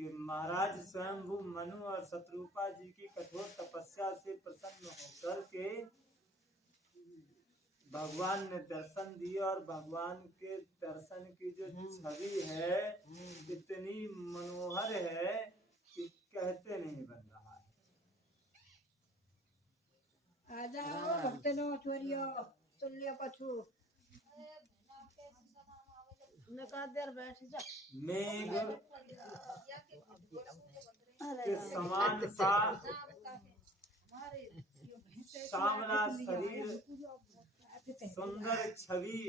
कि महाराज स्वयंभू मनु और शत्रुपा जी की कठोर तपस्या से प्रसन्न होकर के भगवान ने दर्शन दिए और भगवान के दर्शन की जो छवि है इतनी मनोहर है कि कहते नहीं बन रहा है। आ जाओ भक्तनो छोरियो सुन लियो पछू बैठ जा मेघ के समान सा श्यामला शरीर सुंदर छवि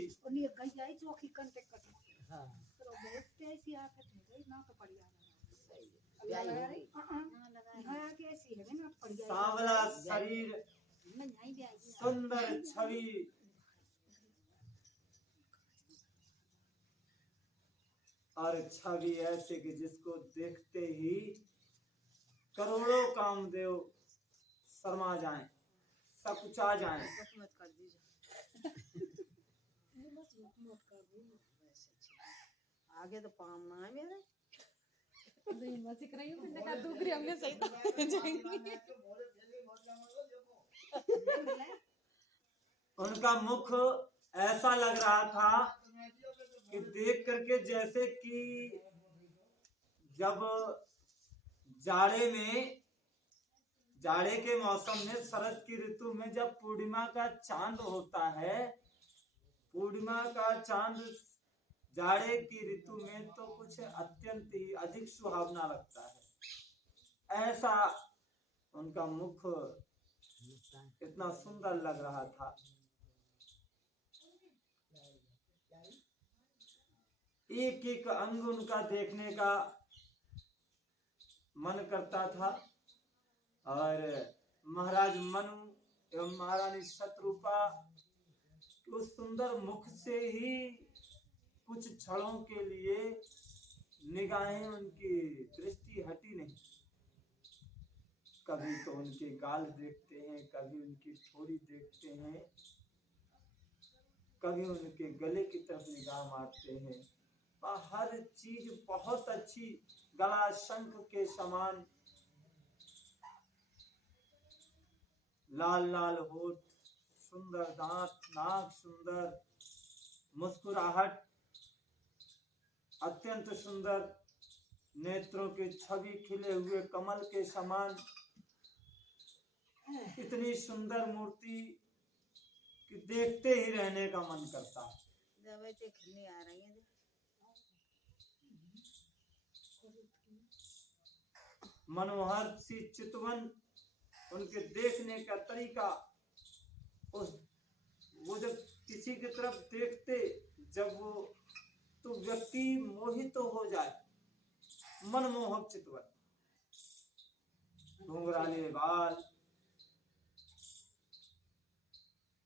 सांवला शरीर सुंदर छवि और छवि ऐसे कि जिसको देखते ही करोड़ों कामदेव शर्मा जाएं, सकुचा जाएं। आगे तो पाम ना है मेरे नहीं मैं सीख रही हूँ फिर का दूसरी हमने सही जाएंगे। उनका मुख ऐसा लग रहा था कि देख करके जैसे कि जब जाड़े के मौसम में शरद की ऋतु में जब पूर्णिमा का चांद होता है, पूर्णिमा का चांद जाड़े की ऋतु में तो कुछ अत्यंत ही अधिक सुहावना लगता है, ऐसा उनका मुख इतना सुंदर लग रहा था। एक एक अंग उनका देखने का मन करता था और महाराज मनु एवं महारानी शत्रुपा उस सुंदर मुख से ही कुछ क्षणों के लिए निगाहें उनकी दृष्टि हटी नहीं। कभी तो उनके गाल देखते हैं, कभी उनकी ठोड़ी देखते हैं, कभी उनके गले की तरफ निगाह मारते हैं। हर चीज बहुत अच्छी, गला शंख के समान, लाल लाल होठ, सुंदर दांत, नाक सुंदर, मुस्कुराहट अत्यंत सुंदर, नेत्रों की छवि खिले हुए कमल के समान, इतनी सुंदर मूर्ति कि देखते ही रहने का मन करता है। आ रही है मनोहर सी चितवन, उनके देखने का तरीका, उस वो जब किसी की तरफ देखते जब वो तो व्यक्ति मोहित तो हो जाए, मनमोहक चितवन, घुंघराले बाल,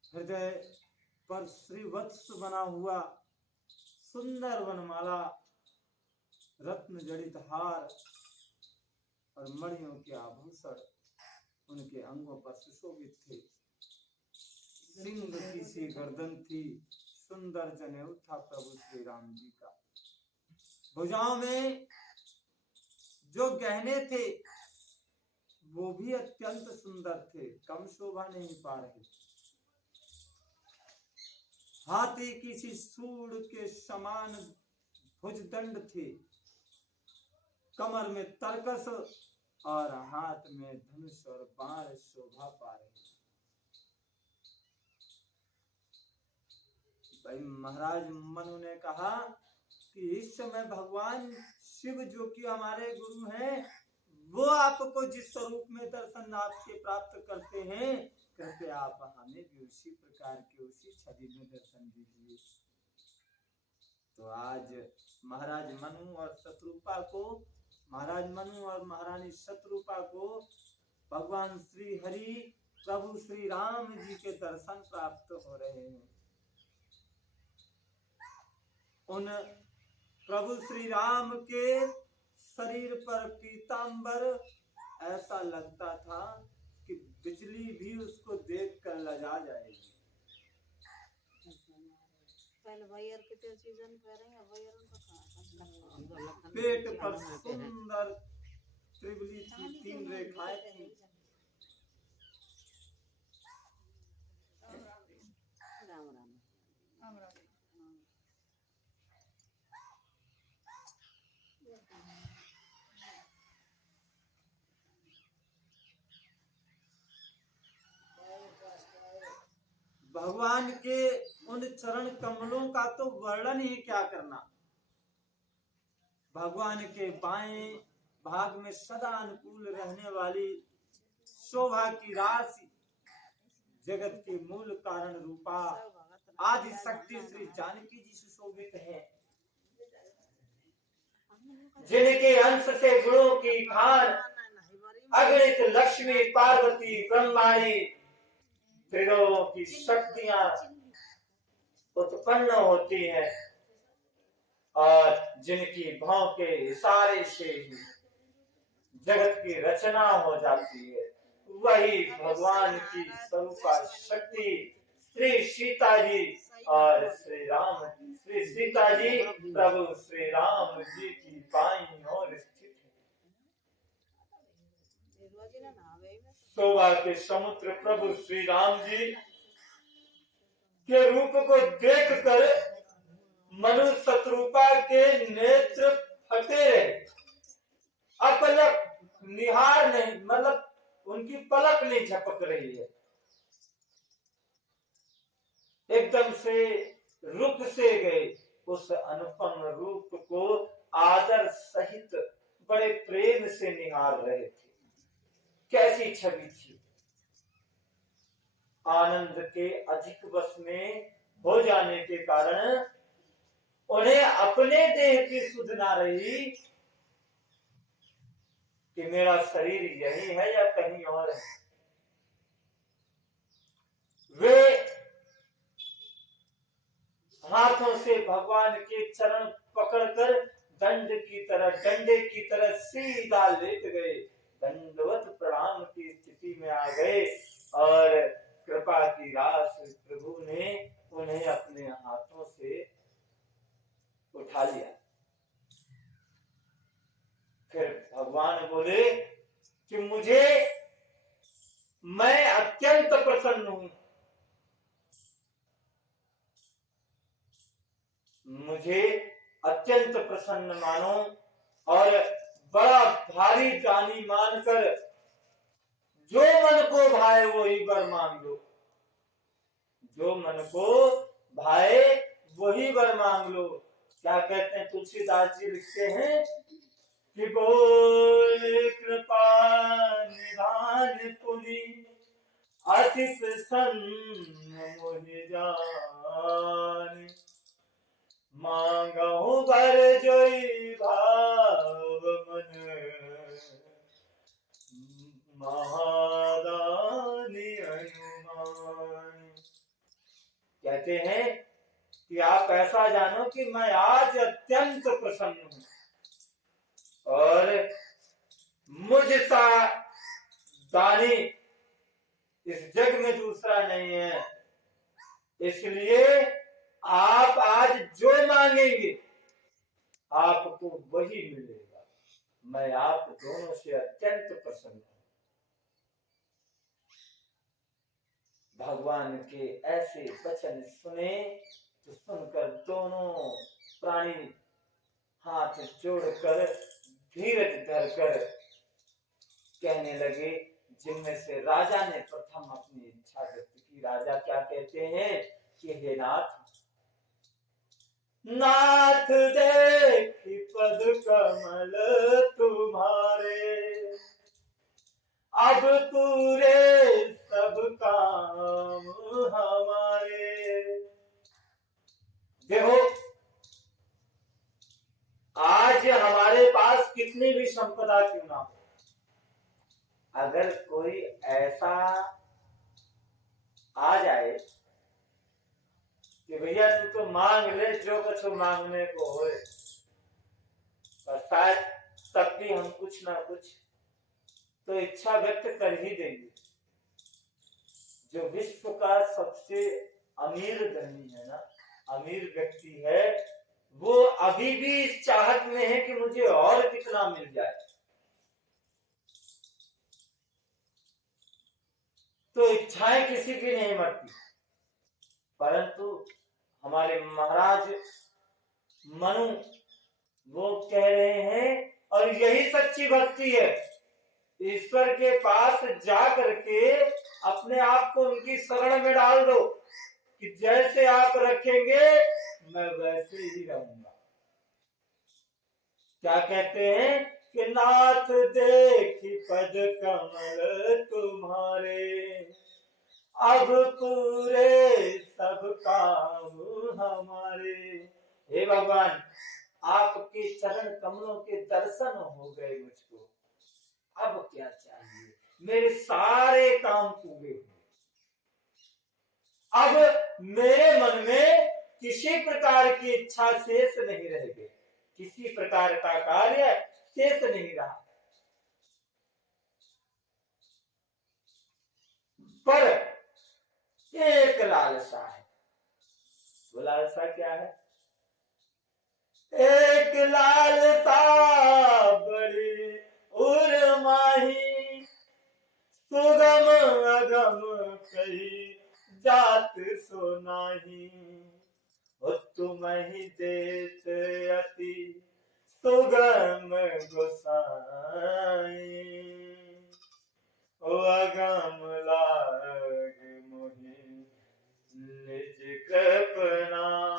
हृदय पर श्रीवत्स बना हुआ सुंदर वनमाला, रत्न जड़ित हार और मणियों के आभूषण उनके अंगों पर सुशोभित थे। सिंह की सी गर्दन थी, सुंदर जनेऊ था प्रभु श्री राम जी का। भुजाओं में जो गहने थे वो भी अत्यंत सुंदर थे, कम शोभा नहीं पा रहे। हाथी की सी सूंड के समान भुजदंड थे, कमर में तरकस और हाथ में धनुष और बाण शोभा पा रहे। भाई महाराज मनु ने कहा कि इस समय भगवान शिव जो कि हमारे गुरु हैं, वो आपको जिस स्वरूप में दर्शन आपके प्राप्त करते हैं, कृपया आप हमें भी उसी प्रकार के उसी छवि में दर्शन दीजिए। तो आज महाराज मनु और शत्रुपा को, महाराज मनु और महारानी शत्रुपा को भगवान श्री हरि प्रभु श्री राम जी के दर्शन प्राप्त हो रहे हैं। उन प्रभु श्री राम के शरीर पर पीतांबर ऐसा लगता था कि बिजली भी उसको देखकर लजा जाएगी। पहले भैया कितने सीजन पे रहे हैं, भैया उनको पेट पर सुंदर त्रिबली थी, 3 रेखाएं थी। भगवान के उन चरण कमलों का तो वर्णन ही क्या करना। भगवान के बाएं भाग में सदा अनुकूल रहने वाली शोभा की राशि, जगत के मूल कारण रूपा आदि शक्ति श्री जानकी जी सुशोभित है, जिनके अंश से गुणों की खान अगणित लक्ष्मी पार्वती ब्रह्माणी त्रिलोकों की शक्तियां उत्पन्न होती हैं और जिनकी भाव के इशारे से ही जगत की रचना हो जाती है, वही भगवान की स्वरूपा शक्ति श्री सीता जी और श्री सीता जी प्रभु श्री राम जी की बाईं ओर स्थित है। शोभा के समुद्र प्रभु श्री राम जी के रूप को देखकर मनु शत्रुपा के नेत्र फटे रहे, अपलक निहार नहीं, मतलब उनकी पलक नहीं झपक रही है, एकदम से रुक से गए। उस अनुपम रूप को आदर सहित बड़े प्रेम से निहार रहे थे। कैसी छवि थी। आनंद के अधिक वश में हो जाने के कारण उन्हें अपने देह की सुध ना रही कि मेरा शरीर यही है या कहीं और है। वे हाथों से भगवान के चरण पकड़कर डंडे की तरह सीधा लेट गए, दंडवत प्रणाम की स्थिति में आ गए और कृपा की रास प्रभु ने उन्हें अपने हाथों से उठा लिया। फिर भगवान बोले कि मैं अत्यंत प्रसन्न हूं, मुझे अत्यंत प्रसन्न मानो और बड़ा भारी दानी मानकर जो मन को भाए वही वर मांग लो, जो मन को भाए वही वर मांग लो। क्या कहते हैं तुलसीदास जी लिखते हैं कि बोले कृपा निधान पुनि अति प्रसन्न मोहि जान, मांगहु वर जोई भाव मन महादानी अनुमान। कहते हैं कि आप ऐसा जानो कि मैं आज अत्यंत प्रसन्न हूं और मुझ सा दानी इस जग में दूसरा नहीं है, इसलिए आप आज जो मांगेंगे आपको वही मिलेगा। मैं आप दोनों से अत्यंत प्रसन्न हूं। भगवान के ऐसे वचन सुने तो सुनकर दोनों प्राणी हाथ जोड़कर धीरज धरकर कहने लगे, जिनमें से राजा ने प्रथम अपनी इच्छा व्यक्त की। राजा क्या कहते हैं कि हे नाथ देखी पद कमल तुम्हारे, अब पूरे सब काम हमारे। देखो आज हमारे पास कितनी भी संपदा क्यों ना हो, अगर कोई ऐसा आ जाए कि भैया तू तो मांग ले जो कुछ मांगने को होए, और शायद तब भी हम कुछ ना कुछ तो इच्छा व्यक्त कर ही देंगे। जो विश्व का सबसे अमीर धनी है ना, अमीर व्यक्ति है, वो अभी भी इस चाहत में है कि मुझे और कितना मिल जाए। तो इच्छाएं किसी की नहीं मरती, परंतु हमारे महाराज मनु वो कह रहे हैं, और यही सच्ची भक्ति है, ईश्वर के पास जा करके अपने आप को उनकी शरण में डाल दो कि जैसे आप रखेंगे मैं वैसे ही रहूंगा। क्या कहते हैं कि नाथ देखी पद कमल तुम्हारे, अब पूरे सब काम हमारे। हे भगवान, आपके चरण कमलों के दर्शन हो गए मुझको, अब क्या चाहिए, मेरे सारे काम पूरे हुए। अब मेरे मन में किसी प्रकार की इच्छा शेष नहीं रह गई, किसी प्रकार का कार्य शेष नहीं रहा। पर एक लालसा है। वो लालसा क्या है? एक लालसा बड़ी उर्माही, सुगम अगम कही जात सो नाही। तुम ही देत अति सुगम गोसाई, ओ अगम लाग मोहि निज कृपनाई।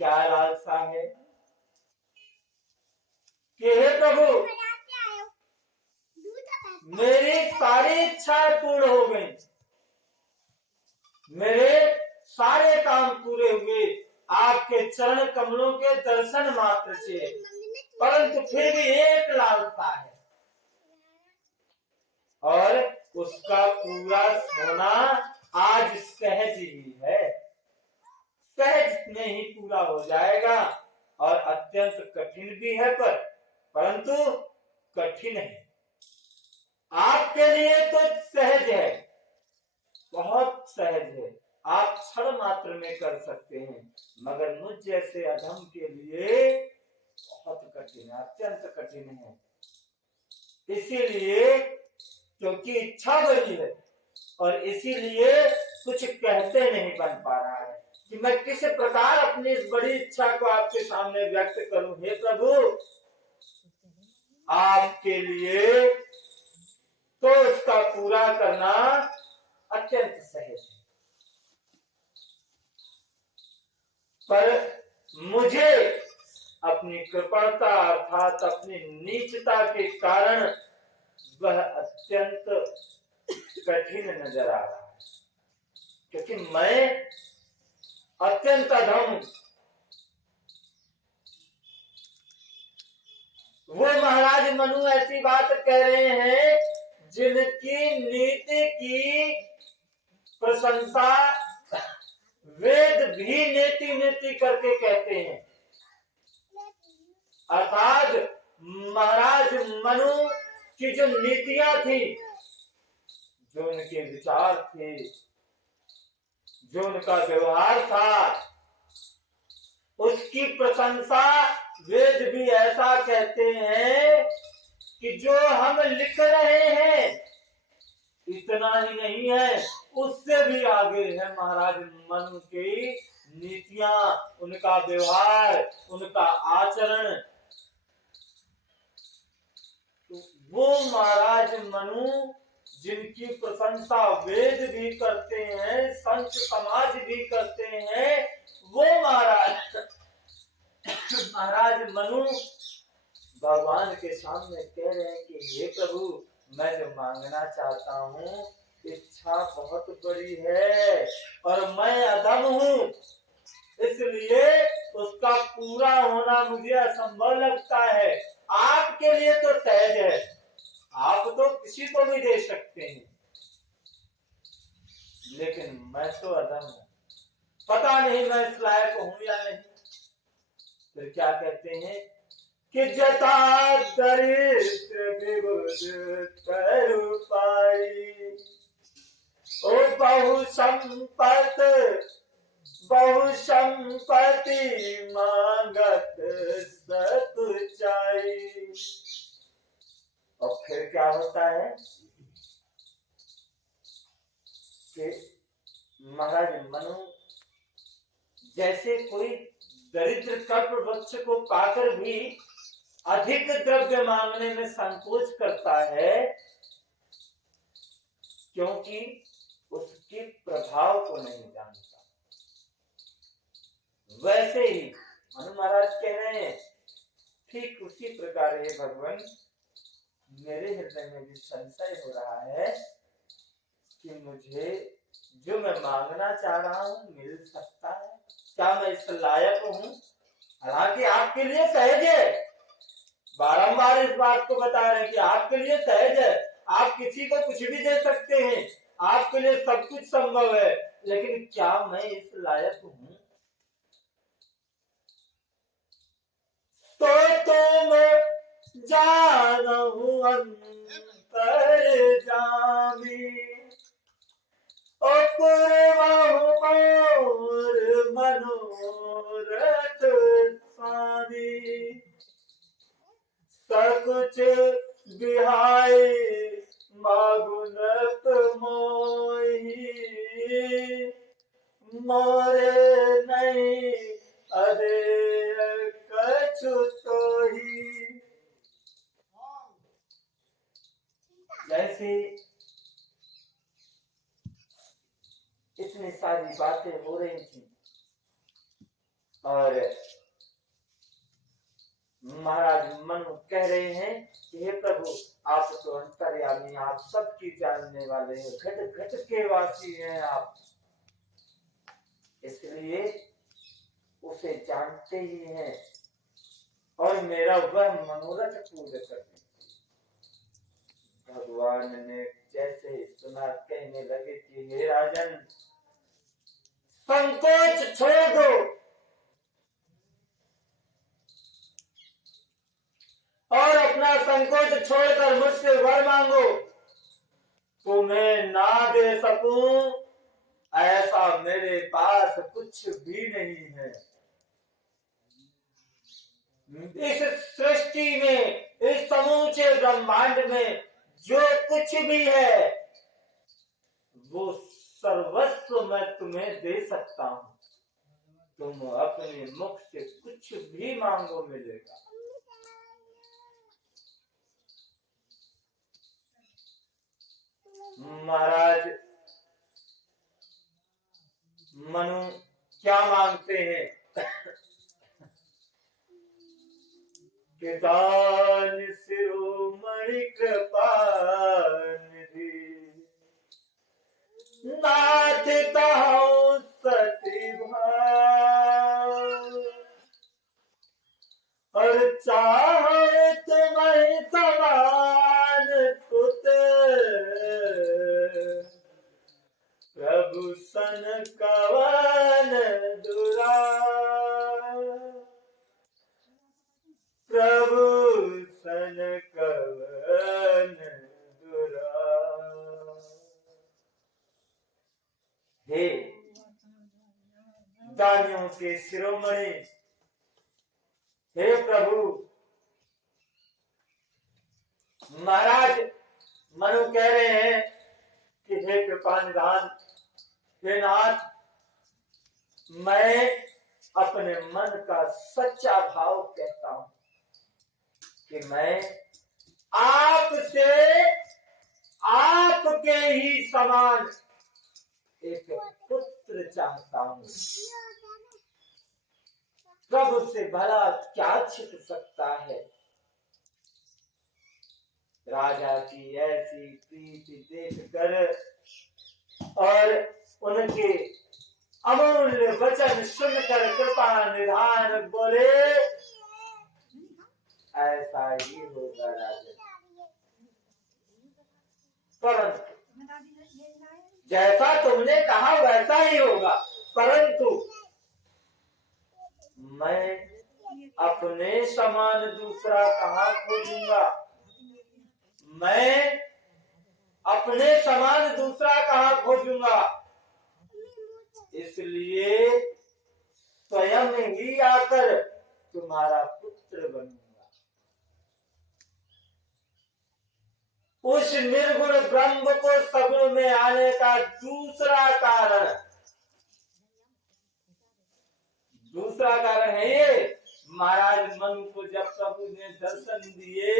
क्या लालसा है कि हे प्रभु, मेरी सारी इच्छाएं पूर्ण हो गई, मेरे सारे काम पूरे हुए आपके चरण कमलों के दर्शन मात्र से, परंतु फिर भी एक लालसा है, और उसका पूरा होना आज सहज ही है। सहज में ही पूरा हो जाएगा, और अत्यंत कठिन भी है, परंतु कठिन है। आपके लिए तो सहज है, बहुत सहज है, आप क्षण मात्र में कर सकते हैं, मगर मुझ जैसे अधम के लिए बहुत कठिन है, अत्यंत कठिन है। इसीलिए क्योंकि इच्छा बनी है, और इसीलिए कुछ कहते नहीं बन पा रहा है कि मैं किस प्रकार अपनी इस बड़ी इच्छा को आपके सामने व्यक्त करूं। हे प्रभु, आपके लिए तो इसका पूरा करना अत्यंत सहज है, पर मुझे अपनी कृपणता अर्थात अपनी नीचता के कारण वह अत्यंत कठिन नजर आ रहा है, क्योंकि मैं अत्यंत अधम। वो महाराज मनु ऐसी बात कह रहे हैं जिनकी नीति की प्रशंसा वेद भी नेति नेति करके कहते हैं। अर्थात महाराज मनु की जो नीतियां थी, जो उनके विचार थे, जो उनका व्यवहार था, उसकी प्रशंसा वेद भी ऐसा कहते हैं कि जो हम लिख रहे हैं इतना ही नहीं है, उससे भी आगे है महाराज मनु की नीतियां, उनका व्यवहार, उनका आचरण। तो वो महाराज मनु जिनकी प्रशंसा वेद भी करते हैं, संत समाज भी करते हैं, वो महाराज मनु भगवान के सामने कह रहे हैं कि हे प्रभु, मैं जो मांगना चाहता हूँ इच्छा बहुत बड़ी है, और मैं अधम हूँ, इसलिए उसका पूरा होना मुझे असंभव लगता है। आपके लिए तो सहज है, आप तो किसी को भी दे सकते हैं, लेकिन मैं तो अधम हूँ, पता नहीं मैं इस लायक हूँ या नहीं। फिर क्या कहते हैं कि जता दरिद्र विबुध तरु पाई, ओ बहु संपत बहु संपत्ति मांगत सतुचाई। और फिर क्या होता है कि महाराज मनु जैसे कोई दरिद्र कल्प वृक्ष को पाकर भी अधिक द्रव्य मांगने में संकोच करता है, क्योंकि उसके प्रभाव को नहीं जानता। वैसे ही मनु महाराज कह रहे हैं, ठीक उसी प्रकार हे भगवान, मेरे हृदय में भी संशय हो रहा है कि मुझे जो मैं मांगना चाह रहा हूँ मिल सकता है, क्या मैं इस लायक हूँ? हालांकि आपके लिए सहज है, बारंबार इस बात को बता रहे हैं कि आपके लिए सहज है, आप किसी को कुछ भी दे सकते हैं, आपके लिए सब कुछ संभव है, लेकिन क्या मैं इस लायक हूँ? तो तुम जानहु अंतर जामी, मोर मनोरथ स्वामी। सकुच बिहाई मागुनत मोही, मोरे नहीं अदेय कछु तोही। जैसे इतनी सारी बातें हो रही थी और महाराज मनु कह रहे हैं कि हे प्रभु, आप तो अंतर्यामी, आप सबकी जानने वाले हैं, घट घट के वासी हैं आप, इसलिए उसे जानते ही हैं और मेरा वह मनोरथ पूर्ण कर दीजिए। भगवान ने जैसे सुना कहने लगे कि हे राजन, संकोच छोड़ दो और अपना संकोच छोड़कर मुझसे वर मांगो। तुम्हें ना दे सकूं ऐसा मेरे पास कुछ भी नहीं है। इस सृष्टि में, इस समूचे ब्रह्मांड में जो कुछ भी है वो सर्वस्व मैं तुम्हें दे सकता हूं। तुम अपने मुख से कुछ भी मांगो मिलेगा। महाराज मनु क्या मांगते हैं? कि दान शिरोमणि कृपानिधि, नाथ कहूं सती भाव, और चाहे तुम्हें समान पुत, प्रभु सन कवन दुरा, प्रभु सन कवन दुरा। हे दानियों के शिरोमणि, हे प्रभु, महाराज मनु कह रहे हैं कि हे कृपानिधान, हे नाथ, मैं अपने मन का सच्चा भाव कहता हूं कि मैं आपसे आपके ही समान एक पुत्र चाहता हूं। प्रभु से भला क्या छिप सकता है? राजा की ऐसी प्रीति देखकर और उनके अमूल्य वचन सुनकर कृपा निधान बोले, ऐसा ही होगा राजा, परंतु जैसा तुमने कहा वैसा ही होगा, परंतु मैं अपने समान दूसरा कहाँ खोजूंगा? मैं अपने समान दूसरा कहाँ खोजूंगा? इसलिए स्वयं ही आकर तुम्हारा पुत्र बनूंगा। उस निर्गुण ब्रह्म को सगुण में आने का दूसरा कारण है ये। महाराज मनु को जब प्रभु ने दर्शन दिए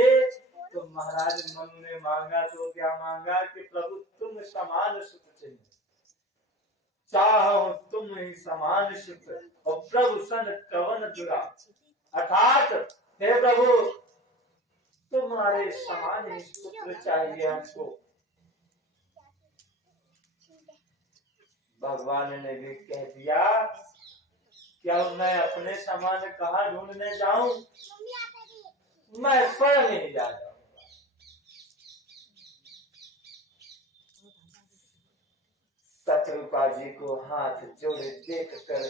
तो महाराज मनु ने मांगा तो क्या मांगा कि प्रभु तुम समान सुख चाहिए, चाहो तुम ही समान सुख और प्रभु सन कवन दुरा, अर्थात हे प्रभु तुम्हारे समान ही पुत्र चाहिए हमको। भगवान ने भी कह दिया क्या मैं अपने समान कहाँ ढूंढने जाऊं, मैं स्वयं ही जा जाऊंगा। शत्रुपा जी को हाथ जोड़े देखकर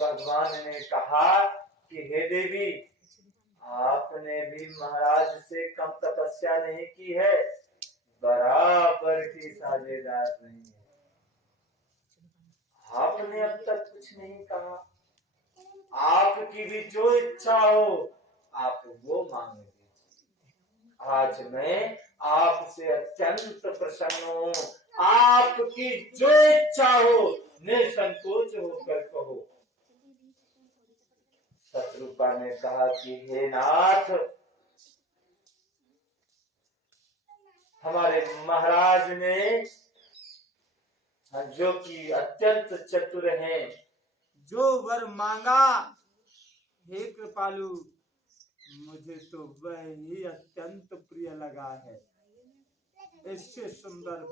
भगवान ने कहा कि हे देवी, आपने भी महाराज से कम तपस्या नहीं की है, बराबर की साझेदार नहीं है। आपने अब तक कुछ नहीं कहा, आपकी भी जो इच्छा हो आप वो मांग लीजिए। आज मैं आपसे अत्यंत प्रसन्न हूँ, आपकी जो इच्छा हो निसंकोच होकर कहो। शत्रुपा ने कहा कि हे नाथ, हमारे महाराज ने जो कि अत्यंत चतुर हैं, जो वर मांगा हे कृपालु मुझे तो वह ही अत्यंत प्रिय लगा है। इससे सुंदर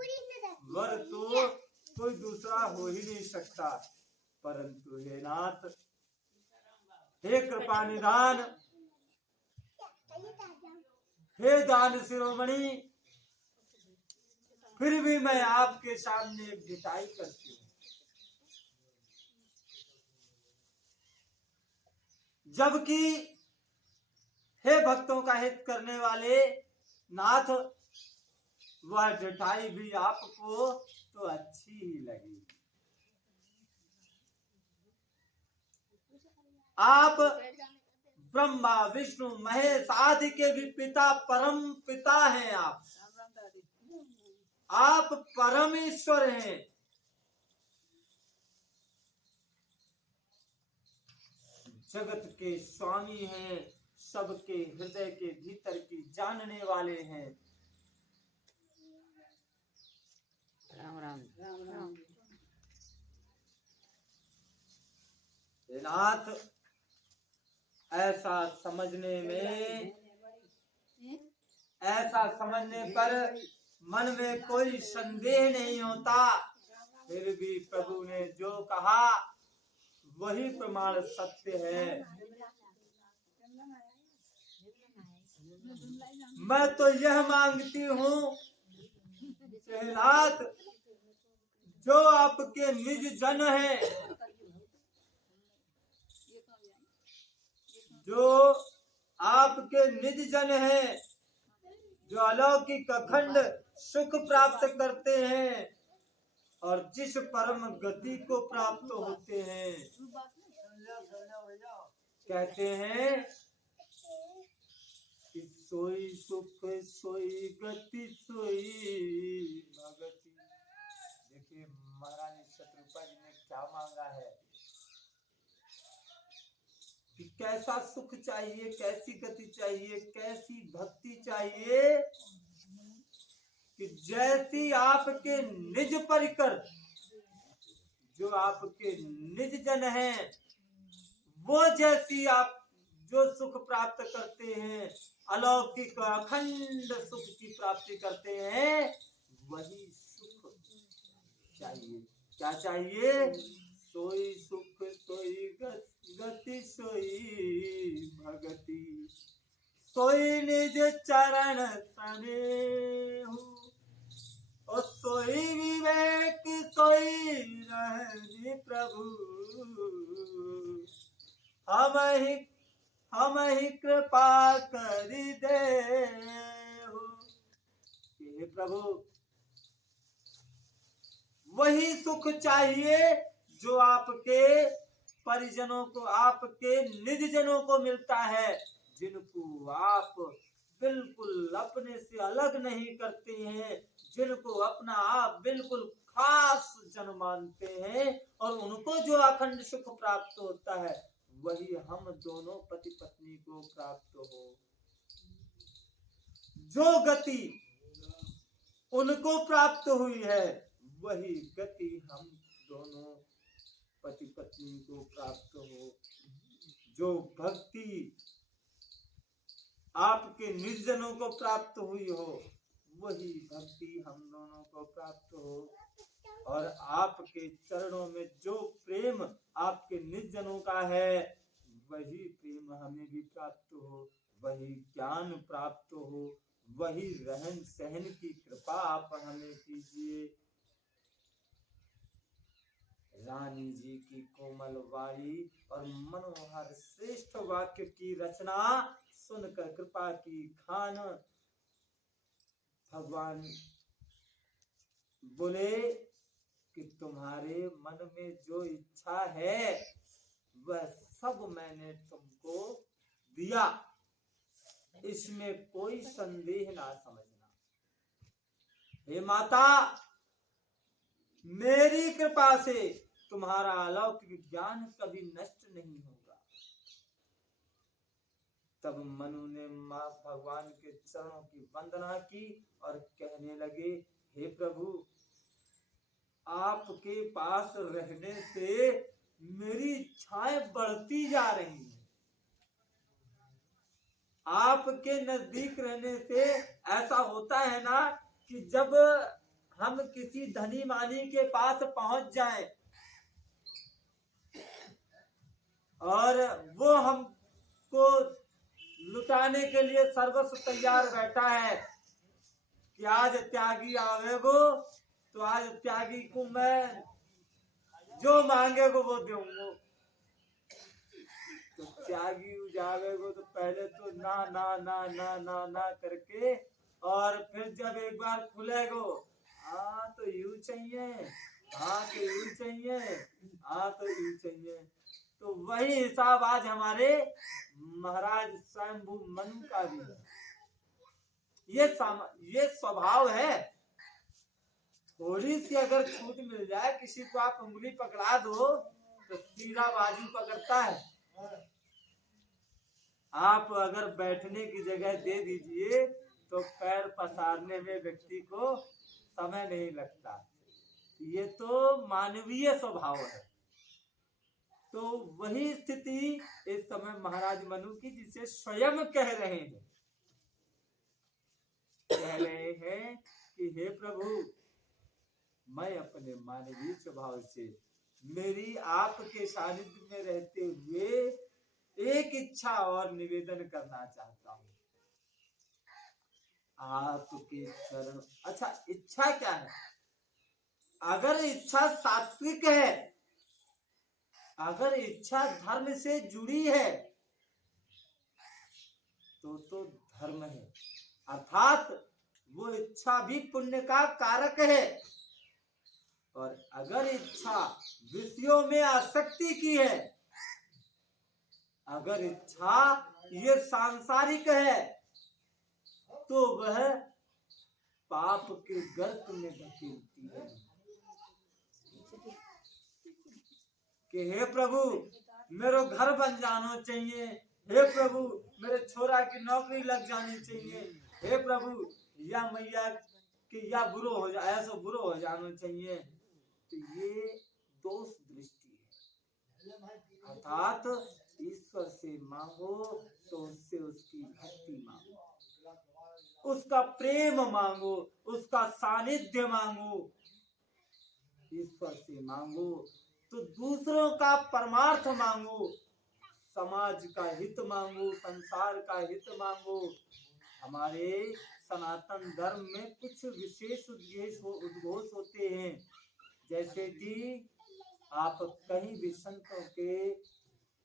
वर तो कोई दूसरा हो ही नहीं सकता। परंतु हे नाथ, हे कृपा निधान, हे दान शिरोमणि, फिर भी मैं आपके सामने एक भिखारी करती हूँ। जबकि हे भक्तों का हित करने वाले नाथ, वह जटाई भी आपको तो अच्छी ही लगी। आप ब्रह्मा विष्णु महेश आदि के भी पिता परम पिता हैं। आप परमेश्वर हैं। जगत के स्वामी हैं, सबके हृदय के भीतर की जानने वाले हैं। राम राम राम राम। नाथ, ऐसा समझने पर मन में कोई संदेह नहीं होता। फिर भी प्रभु ने जो कहा वही प्रमाण सत्य है। मैं तो यह मांगती हूँ नाथ, जो आपके निज जन हैं, जो आपके निज जन हैं, जो अलौकिक अखंड सुख प्राप्त करते हैं और जिस परम गति को प्राप्त होते हैं, कहते हैं कि सोई सुख सोई गति सोई भगति। देखिए महारानी शत्रुपा जी ने क्या मांगा है कि कैसा सुख चाहिए, कैसी गति चाहिए, कैसी भक्ति चाहिए कि जैसी आपके निज परिकर, जो आपके निज जन हैं, वो जैसी आप जो सुख प्राप्त करते हैं, अलौकिक अखंड सुख की प्राप्ति करते हैं, वही सुख चाहिए। क्या चाहिए? सोई सुख सोई गति सोई भगति, सोई निज चरण स्नेहु, और सोई विवेक सोई रहनि प्रभु, हम ही कृपा करि देहु। हे प्रभु, वही सुख चाहिए जो आपके परिजनों को, आपके निज जनों को मिलता है, जिनको आप बिल्कुल अपने से अलग नहीं करते हैं, जिनको अपना आप बिल्कुल खास जन मानते हैं, और उनको जो अखंड सुख प्राप्त होता है, वही हम दोनों पति पत्नी को प्राप्त हो। जो गति उनको प्राप्त हुई है, वही गति हम दोनों पति पत्नी को प्राप्त हो। जो भक्ति आपके निर्जनों को प्राप्त हुई हो, वही भक्ति हम दोनों को प्राप्त हो। और आपके चरणों में जो प्रेम आपके निर्जनों का है, वही प्रेम हमें भी प्राप्त हो, वही ज्ञान प्राप्त हो, वही रहन सहन की कृपा आप हमें कीजिए। रानी जी की कोमल वाणी और मनोहर श्रेष्ठ वाक्य की रचना सुनकर कृपा की खान भगवान बोले कि तुम्हारे मन में जो इच्छा है, वह सब मैंने तुमको दिया, इसमें कोई संदेह ना समझना। हे माता, मेरी कृपा से तुम्हारा अलौकिक ज्ञान कभी नष्ट नहीं होगा। तब मनु ने मां भगवान के चरणों की वंदना की और कहने लगे, हे प्रभु, आपके पास रहने से मेरी इच्छाएं बढ़ती जा रही हैं। आपके नजदीक रहने से ऐसा होता है ना कि जब हम किसी धनी मानी के पास पहुंच जाएं और वो हमको लुटाने के लिए सर्वस्व तैयार बैठा है कि आज त्यागी आवेगो तो आज त्यागी को मैं जो मांगेगो वो दूंगा, तो त्यागी जावेगो तो पहले तो ना ना ना ना ना ना करके, और फिर जब एक बार खुलेगो, हाँ तो यूं चाहिए, हाँ तो यूं चाहिए, हाँ तो यूं चाहिए। तो वही हिसाब आज हमारे महाराज स्वयंभू मनु का भी है। ये स्वभाव है। थोड़ी सी अगर छूट मिल जाए, किसी को आप उंगली पकड़ा दो तो सीधा बाजू पकड़ता है। आप अगर बैठने की जगह दे दीजिए तो पैर पसारने में व्यक्ति को समय नहीं लगता। ये तो मानवीय स्वभाव है। तो वही स्थिति इस समय महाराज मनु की, जिसे स्वयं कह रहे हैं कि हे प्रभु, मैं अपने मानवीय स्वभाव से, मेरी आपके सानिध्य में रहते हुए एक इच्छा और निवेदन करना चाहता हूँ। आपके चरण, अच्छा इच्छा क्या है? अगर इच्छा सात्विक है, अगर इच्छा धर्म से जुड़ी है, तो धर्म है, अर्थात वो इच्छा भी पुण्य का कारक है। और अगर इच्छा विषयों में आसक्ति की है, अगर इच्छा ये सांसारिक है, तो वह पाप के गर्त में धकेलती है। कि हे प्रभु, मेरे घर बन जाना चाहिए, हे प्रभु मेरे छोरा की नौकरी लग जानी चाहिए, हे प्रभु या मैया कि या बुरो हो जाए, ऐसा बुरो हो जाना चाहिए। तो ये दोष दृष्टि है। अर्थात ईश्वर से मांगो तो उससे उसकी भक्ति मांगो, उसका प्रेम मांगो, उसका सानिध्य मांगो। ईश्वर से मांगो तो दूसरों का परमार्थ मांगो, समाज का हित मांगो, संसार का हित मांगो। हमारे सनातन धर्म में कुछ विशेष उद्घोष होते हैं, जैसे कि आप कहीं भी संतों के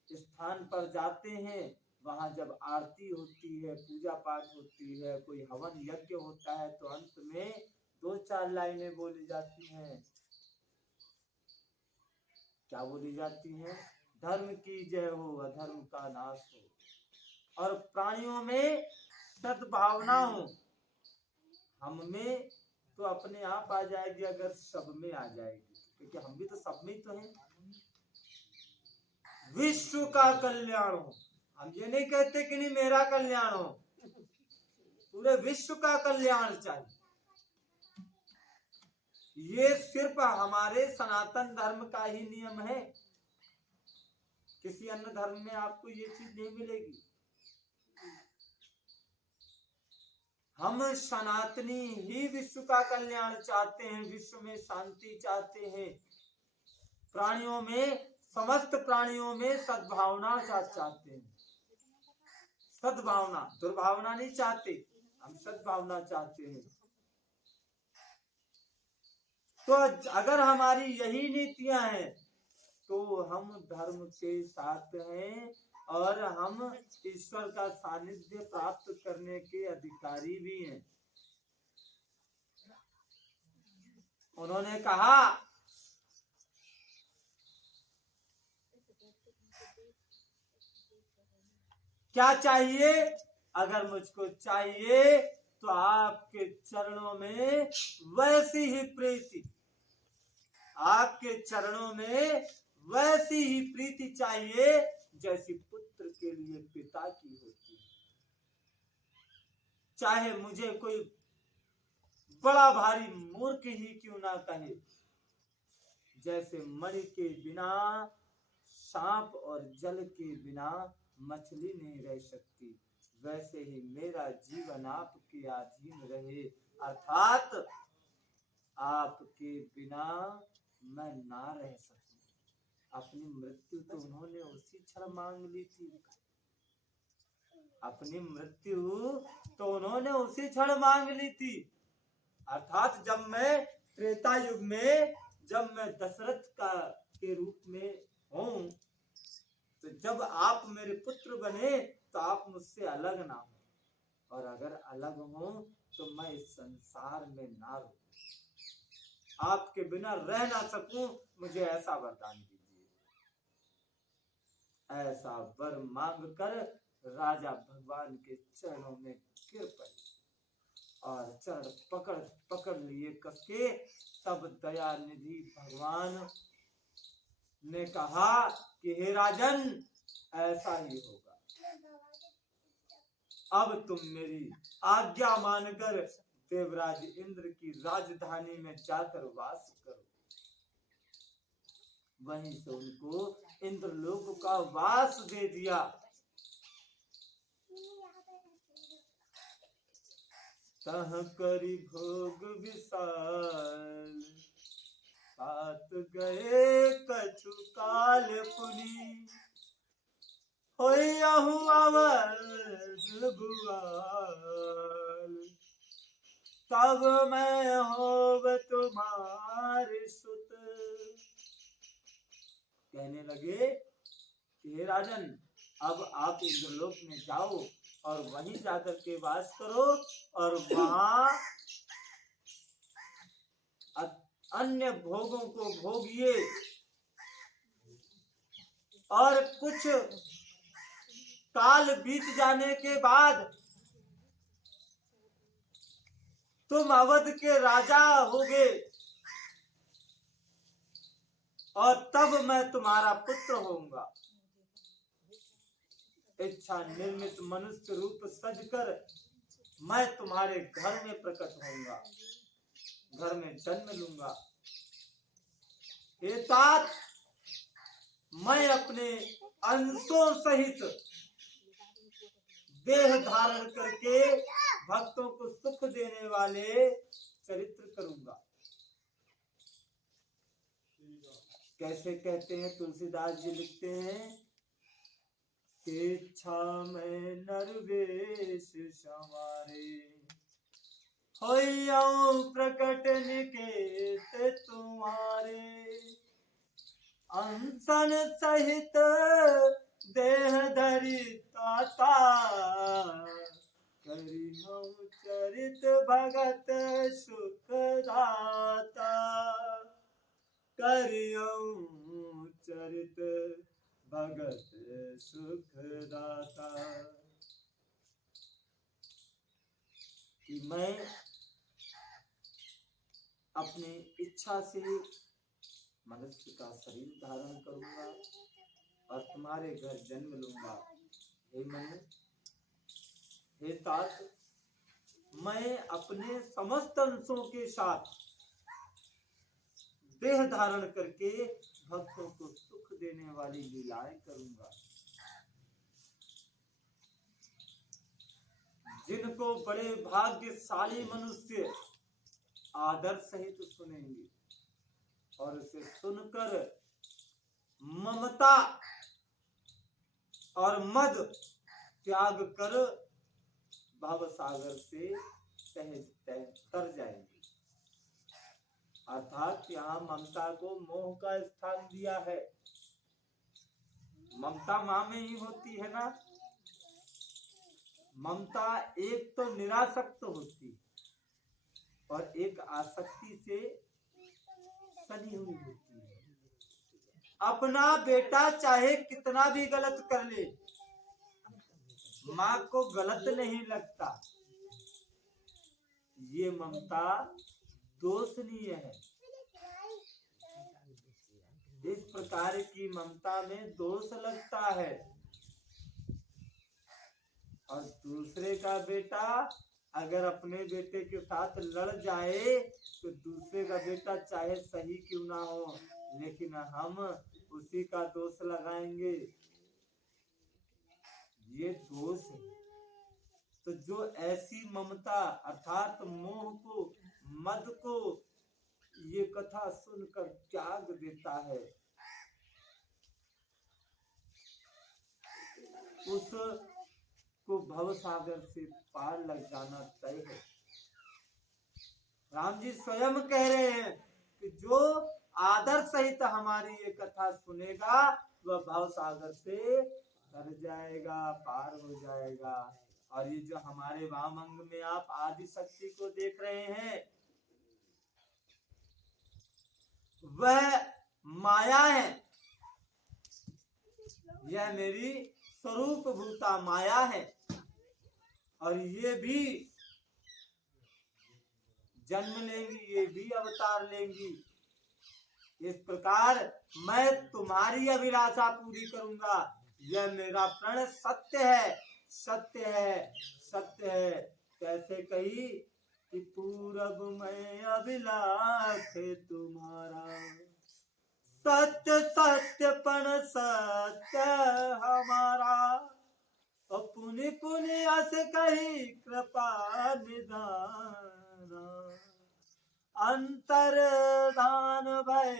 स्थान पर जाते हैं, वहां जब आरती होती है, पूजा पाठ होती है, कोई हवन यज्ञ होता है, तो अंत में 2-4 लाइनें बोली जाती हैं। क्या बोली जाती हैं? धर्म की जय हो, अधर्म का नाश हो। और प्राणियों में सद्भावना हो। हम में तो अपने आप आ जाएगी अगर सब में आ जाएगी, क्योंकि हम भी तो सब में ही तो हैं। विश्व का कल्याण हो। हम ये नहीं कहते कि नहीं मेरा कल्याण हो, पूरे विश्व का कल्याण चाहिए। ये सिर्फ हमारे सनातन धर्म का ही नियम है। किसी अन्य धर्म में आपको ये चीज नहीं मिलेगी। हम सनातनी ही विश्व का कल्याण चाहते हैं, विश्व में शांति चाहते हैं, प्राणियों में, समस्त प्राणियों में सद्भावना चाहते हैं। सद्भावना, दुर्भावना नहीं चाहते, हम सद्भावना चाहते हैं। तो अगर हमारी यही नीतियां हैं तो हम धर्म के साथ हैं और हम ईश्वर का सानिध्य प्राप्त करने के अधिकारी भी हैं। उन्होंने कहा क्या चाहिए? अगर मुझको चाहिए तो आपके चरणों में वैसी ही प्रीति, आपके चरणों में वैसी ही प्रीति चाहिए जैसी पुत्र के लिए पिता की होती है। चाहे मुझे कोई बड़ा भारी मूर्ख ही क्यों ना कहे, जैसे मणि के बिना सांप और जल के बिना मछली नहीं रह सकती, वैसे ही मेरा जीवन आपके अधीन रहे, अर्थात आपके बिना मैं ना रह सकूं। अपनी मृत्यु तो उन्होंने उसी क्षण मांग ली थी। अपनी मृत्यु तो उन्होंने उसी क्षण मांग ली थी। अर्थात जब मैं त्रेता युग में, जब मैं दशरथ का के रूप में हूं, तो जब आप मेरे पुत्र बने तो आप मुझसे अलग ना हो, और अगर अलग हो तो मैं इस संसार में ना रहूं, आपके बिना रह ना सकूं, मुझे ऐसा वरदान दीजिए। ऐसा वर मांग कर राजा भगवान के चरणों में गिर पड़े और चरण पकड़ लिए कसके। तब दया निधि भगवान ने कहा कि हे राजन, ऐसा ही होगा। अब तुम मेरी आज्ञा मानकर देवराज इंद्र की राजधानी में जाकर वास करो। वहीं से उनको इंद्रलोक का वास दे दिया। तह करी भोग विशाल, साथ गए कछु काल पुनी, होयहु अवध भुआल, तब मैं होब तुम्हारे सुत। कहने लगे कि हे राजन, अब आप इंद्रलोक में जाओ और वहीं जाकर के वास करो, और वहां अन्य भोगों को भोगिए, और कुछ काल बीत जाने के बाद तुम अवध के राजा होगे, और तब मैं तुम्हारा पुत्र होऊंगा। इच्छा निर्मित मनुष्य रूप सजकर मैं तुम्हारे घर में प्रकट होऊंगा, घर में जन्म लूंगा। हे तात, मैं अपने अंशों सहित देह धारण करके भक्तों को सुख देने वाले चरित्र करूंगा। कैसे कहते हैं? तुलसीदास जी लिखते हैं, इच्छा में नरवेश संवारे, होयऊ प्रकट निकेत तुम्हारे, अंसन सहित देह धरि ताता, करी हम चरित भगत सुख दाता, करियऊ चरित भगत सुखदाता। कि मैं अपनी इच्छा से मनुष्य का शरीर धारण करूंगा और तुम्हारे घर जन्म लूंगा। हे मनु, हे तात, मैं अपने समस्त अंशों के साथ देह धारण करके भक्तों को सुख देने वाली लीलाएं करूंगा। जिनको बड़े भाग्यशाली मनुष्य आदर सहित सुनेंगे और उसे सुनकर ममता और मद त्याग कर भव सागर से सहज तर जाएंगे। अर्थात यहाँ ममता को मोह का स्थान दिया है। ममता माँ में ही होती है ना। ममता एक तो निरासक्त होती और एक आसक्ति से सनी हुई होती है। अपना बेटा चाहे कितना भी गलत कर ले, माँ को गलत नहीं लगता। ये ममता दोषनीय है। इस प्रकार की ममता में दोष लगता है। और दूसरे का बेटा अगर अपने बेटे के साथ लड़ जाए तो दूसरे का बेटा चाहे सही क्यों ना हो, लेकिन हम उसी का दोष लगाएंगे। ये दोष है। तो जो ऐसी ममता अर्थात मोह को, मद को ये कथा सुनकर त्याग देता है, उस को भव सागर से पार लग जाना तय है। राम जी स्वयं कह रहे हैं कि जो आदर सहित हमारी ये कथा सुनेगा वह भव सागर से तर जाएगा, पार हो जाएगा। और ये जो हमारे वाम अंग में आप आदि शक्ति को देख रहे हैं, वह माया है। यह मेरी स्वरूप भूता माया है और ये भी जन्म लेंगी, ये भी अवतार लेंगी। इस प्रकार मैं तुम्हारी अभिलाषा पूरी करूंगा। यह मेरा प्रण सत्य है, सत्य है, सत्य है। कैसे कही कि पूरब में अभिलाष तुम्हारा, सत्य सत्य पण सत्य हमारा। और पुनि पुनि अस कही कृपा निधान, अंतर्धान भय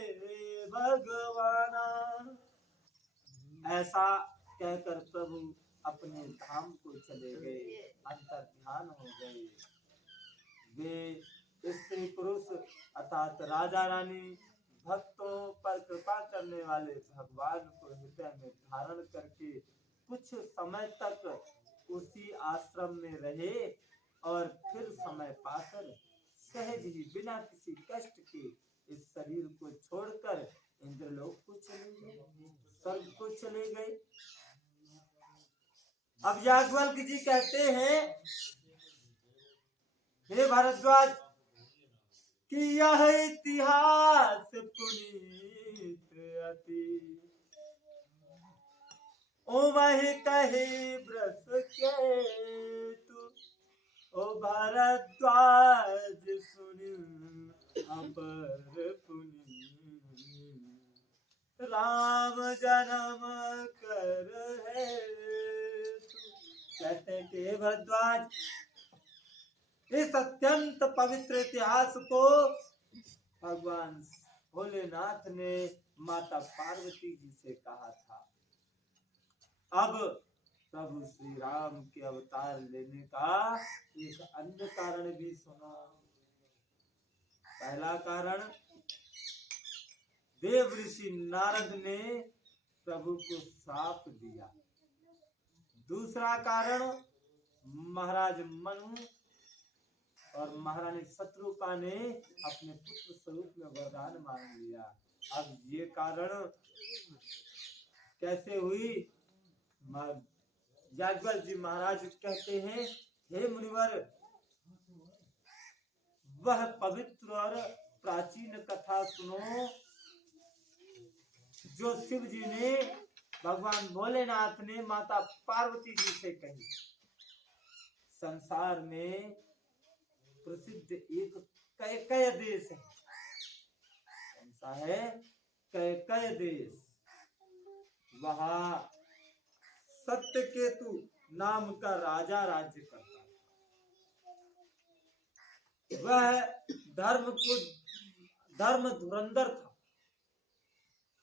भगवाना। ऐसा कहकर प्रभु अपने धाम को चले गए, अंतर्ध्यान हो गए। वे स्त्री पुरुष अर्थात राजा रानी भक्तों पर कृपा करने वाले भगवान को हृदय में धारण करके कुछ समय तक उसी आश्रम में रहे और फिर समय पाकर सहज ही बिना किसी कष्ट के इस शरीर को छोड़कर इंद्रलोक को चले गए, स्वर्ग को चले गए। अब याज्ञवल्क्य जी कहते हैं, हे भारद्वाज, कि यह इतिहास पुनीत अति, ओ वही कहे व्रत के तू, ओ भारद्वाज सुन अपर पुनि, राम जन्म कर है तू। कहते हैं कि हे भारद्वाज, इस अत्यंत पवित्र इतिहास को भगवान भोलेनाथ ने माता पार्वती जी से कहा था। अब प्रभु श्री राम के अवतार लेने का एक अन्य कारण भी सुना। पहला कारण, देव ऋषि नारद ने प्रभु को श्राप दिया। दूसरा कारण, महाराज मनु और महारानी शत्रुपा ने अपने पुत्र स्वरूप में वरदान मांग लिया अब ये कारण कैसे हुई? याज्ञवल्क्य जी महाराज कहते हैं, हे मुनिवर, वह पवित्र और प्राचीन कथा सुनो जो शिव जी ने भगवान भोलेनाथ ने माता पार्वती जी से कही। संसार में प्रसिद्ध एक कैकेय देश है। कौन सा है? कैकेय देश। वहां सत्यकेतु नाम का राजा राज्य करता है। वह धर्म धुरंधर था,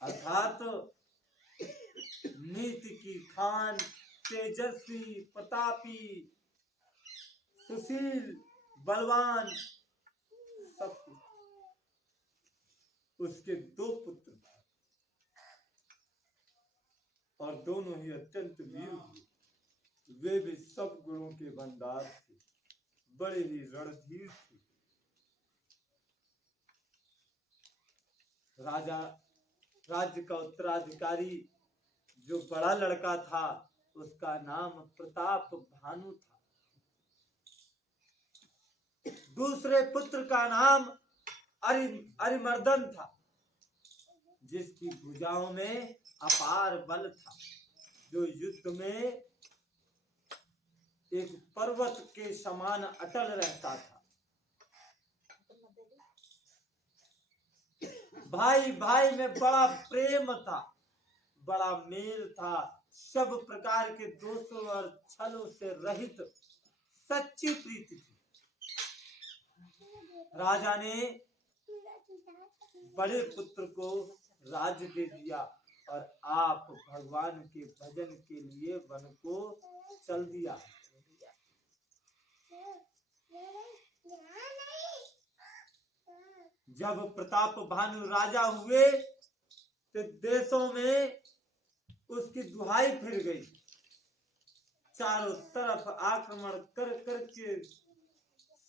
अर्थात नीति की खान, तेजस्वी, प्रतापी, सुशील, बलवान, सब कुछ। उसके 2 पुत्र थे और दोनों ही अत्यंत वीर थे। वे भी सब गुणों के भंडार थे, बड़े ही रणधीर थे। राजा राज्य का उत्तराधिकारी जो बड़ा लड़का था, उसका नाम प्रताप भानु था। दूसरे पुत्र का नाम अरिमर्दन था, जिसकी भुजाओं में अपार बल था, जो युद्ध में एक पर्वत के समान अटल रहता था। भाई भाई में बड़ा प्रेम था, बड़ा मेल था, सब प्रकार के दोषों और छलों से रहित सच्ची प्रीति थी। राजा ने बड़े पुत्र को राज्य दे दिया और आप भगवान के भजन के लिए वन को चल दिया। जब प्रताप भानु राजा हुए तो देशों में उसकी दुहाई फिर गई। चारों तरफ आक्रमण कर करके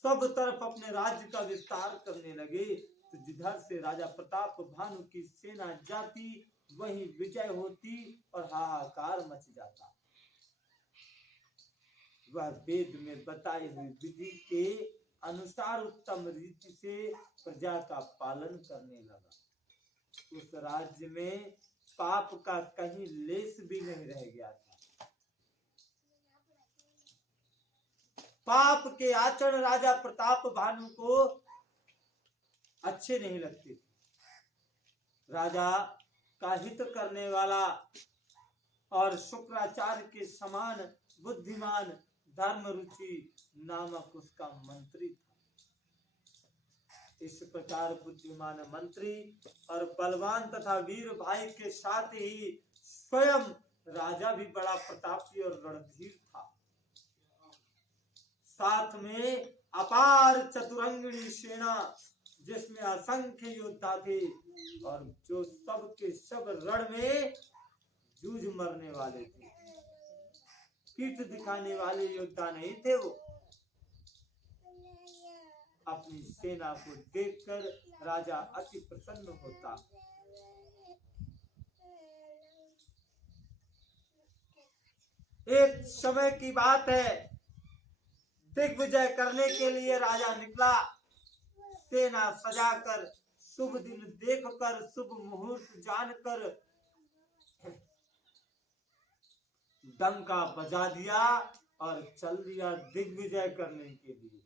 सब तरफ अपने राज्य का विस्तार करने लगे। तो जिधर से राजा प्रताप भानु की सेना जाती, वहीं विजय होती और हाहाकार मच जाता। वह वेद में बताई हुई विधि के अनुसार उत्तम रीति से प्रजा का पालन करने लगा। उस राज्य में पाप का कहीं लेस भी नहीं रह गया था। पाप के आचरण राजा प्रताप भानु को अच्छे नहीं लगते थे। राजा का हित करने वाला और शुक्राचार्य के समान बुद्धिमान धर्मरुचि नामक उसका मंत्री था। इस प्रकार बुद्धिमान मंत्री और बलवान तथा वीर भाई के साथ ही स्वयं राजा भी बड़ा प्रतापी और रणधीर था। साथ में अपार चतुरंगिणी सेना, जिसमें असंख्य योद्धा थे और जो सब के सब रण में जूझ मरने वाले थे। पीठ दिखाने वाले योद्धा नहीं थे वो। अपनी सेना को देखकर राजा अति प्रसन्न होता। एक समय की बात है, दिग्विजय करने के लिए राजा निकला। सेना सजाकर, शुभ दिन देखकर, शुभ मुहूर्त जानकर डंका बजा दिया और चल दिया दिग्विजय करने के लिए।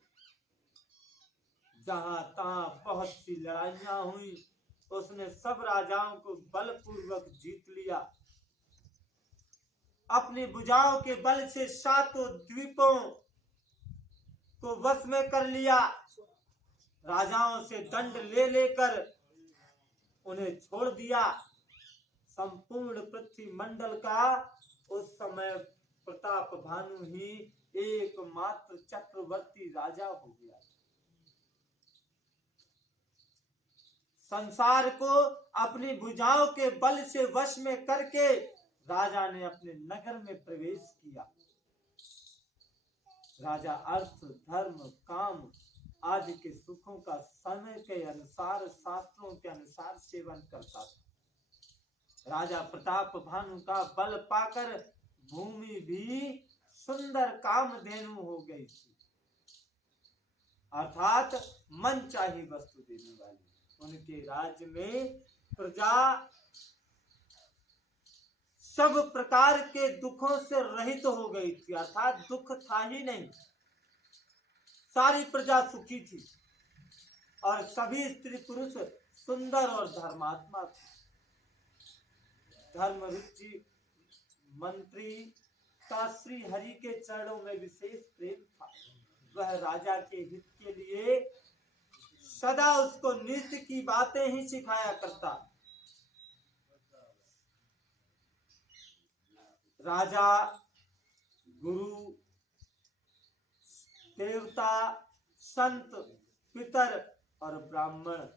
जहां तहां बहुत सी लड़ाइयां हुई, उसने सब राजाओं को बलपूर्वक जीत लिया। अपनी भुजाओं के बल से 7 द्वीपों को वश में कर लिया। राजाओं से दंड ले लेकर उन्हें छोड़ दिया। संपूर्ण पृथ्वी मंडल का उस समय प्रताप भानु ही एकमात्र चक्रवर्ती राजा हो गया। संसार को अपनी भुजाओं के बल से वश में करके राजा ने अपने नगर में प्रवेश किया। राजा अर्थ, धर्म, काम आदि के सुखों का समय के अनुसार, शास्त्रों के अनुसार सेवन करता था। राजा प्रताप भानु का बल पाकर भूमि भी सुंदर कामधेनु हो गई थी, अर्थात मन चाही वस्तु देने वाली। उनके राज्य में प्रजा सब प्रकार के दुखों से रहित हो गई थी, अर्थात दुख था ही नहीं। सारी प्रजा सुखी थी और सभी स्त्री पुरुष सुंदर और धर्मात्मा थे। धर्मरुचि मंत्री का श्री हरि के चरणों में विशेष प्रेम था। वह राजा के हित के लिए सदा उसको नृत्य की बातें ही सिखाया करता। राजा, गुरु, देवता, संत, पितर और ब्राह्मण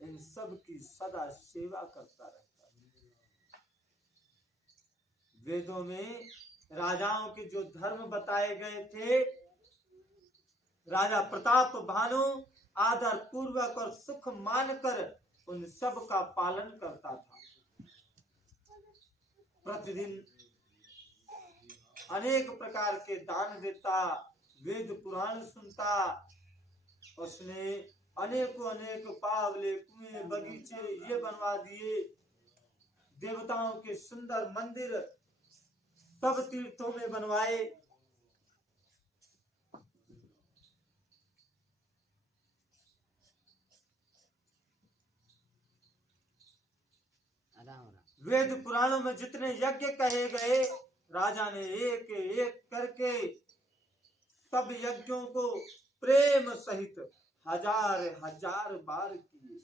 इन सब की सदा सेवा करता रहता है। वेदों में राजाओं के जो धर्म बताए गए थे, राजा प्रताप भानु आदर पूर्वक और सुख मानकर उन सब का पालन करता था। प्रतिदिन अनेक प्रकार के दान देता, वेद पुराण सुनता। उसने अनेकों अनेक बावले, कुएं, बगीचे ये बनवा दिए। देवताओं के सुंदर मंदिर सब तीर्थों में बनवाए। वेद पुराणों में जितने यज्ञ कहे गए, राजा ने एक एक करके सब यज्ञों को प्रेम सहित हजार हजार बार किए।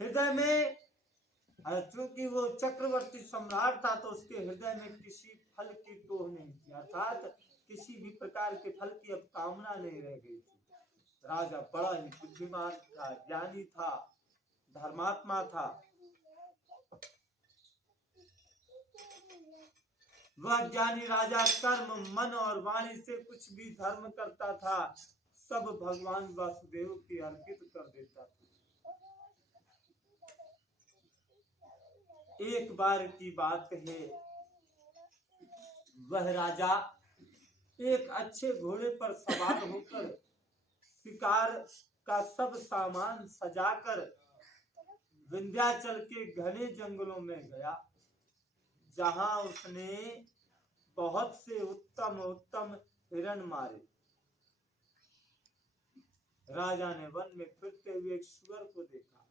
हृदय में, चूंकि वो चक्रवर्ती सम्राट था, तो उसके हृदय में किसी फल की टोह नहीं थी, अर्थात किसी भी प्रकार के फल की अब कामना नहीं रह गई थी। राजा बड़ा ही बुद्धिमान था, ज्ञानी था, धर्मात्मा था। वह ज्ञानी राजा कर्म, मन और वाणी से कुछ भी धर्म करता था, सब भगवान वासुदेव की अर्पित कर देता था। एक बार की बात है, वह राजा एक अच्छे घोड़े पर सवार होकर शिकार का सब सामान सजाकर विंध्याचल के घने जंगलों में गया, जहां उसने बहुत से उत्तम उत्तम हिरण मारे। राजा ने वन में फिरते हुए एक सुअर को देखा।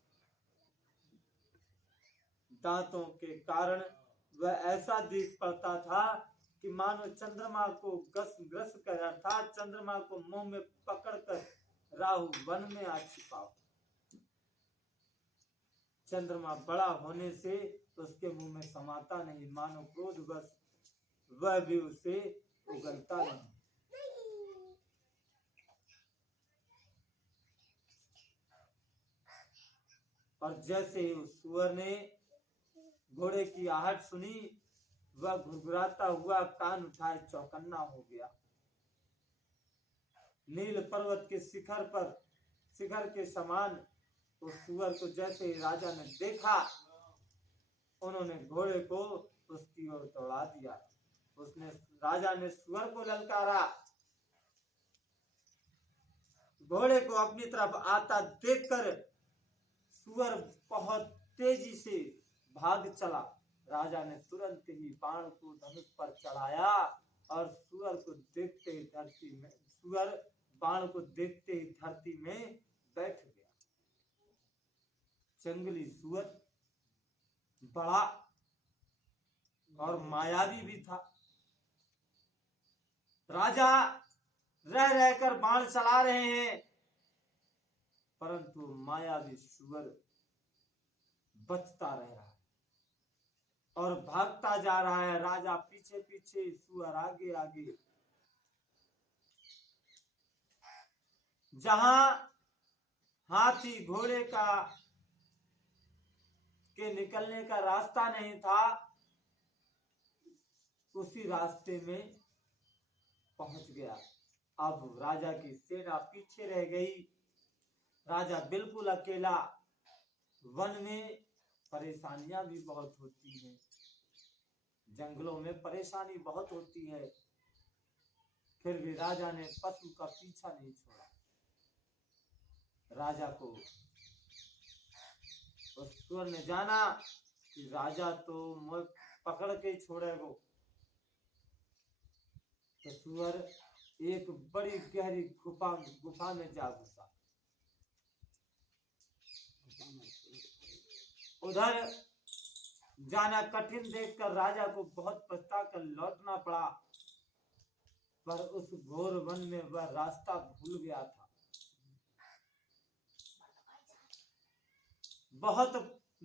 दांतों के कारण वह ऐसा दिख पड़ता था कि मानो चंद्रमा को ग्रस कर, अर्थात चंद्रमा को मुंह में पकड़कर राहु वन में आ छिपा हो। चंद्रमा बड़ा होने से उसके मुंह में समाता नहीं, मानो क्रोधवश वह भी उसे उगलता नहीं। और जैसे ही उस सुअर ने घोड़े की आहट सुनी, वह घुरघुराता हुआ कान उठाए चौकन्ना हो गया। नील पर्वत के शिखर के समान उस सुअर को जैसे ही राजा ने देखा, उन्होंने घोड़े को उसकी ओर दौड़ा दिया। राजा ने सुअर को ललकारा। घोड़े को अपनी तरफ आता देखकर सुअर बहुत तेजी से भाग चला। राजा ने तुरंत ही बाण को धनुष पर चढ़ाया और सुअर बाण को देखते ही धरती में बैठ गया। जंगली सुअर बड़ा और मायावी भी था। राजा रह रहकर बाण चला रहे हैं, परंतु मायावी सुअर बचता रह रहा है और भागता जा रहा है। राजा पीछे पीछे, सुअर आगे आगे। जहां हाथी घोड़े के निकलने का रास्ता नहीं था, उसी रास्ते में पहुंच गया। अब राजा की सेना पीछे रह गई। राजा बिल्कुल अकेला। वन में परेशानियां भी बहुत होती हैं, जंगलों में परेशानी बहुत होती है, फिर भी राजा ने पशु का पीछा नहीं छोड़ा। राजा को उस सुअर ने जाना कि राजा तो मुझे पकड़ के छोड़ेगा, तो सुअर एक बड़ी गहरी गुफा में जा घुसा। उधर जाना कठिन देखकर राजा को बहुत पछता कर लौटना पड़ा, पर उस घोर वन में वह रास्ता भूल गया था। बहुत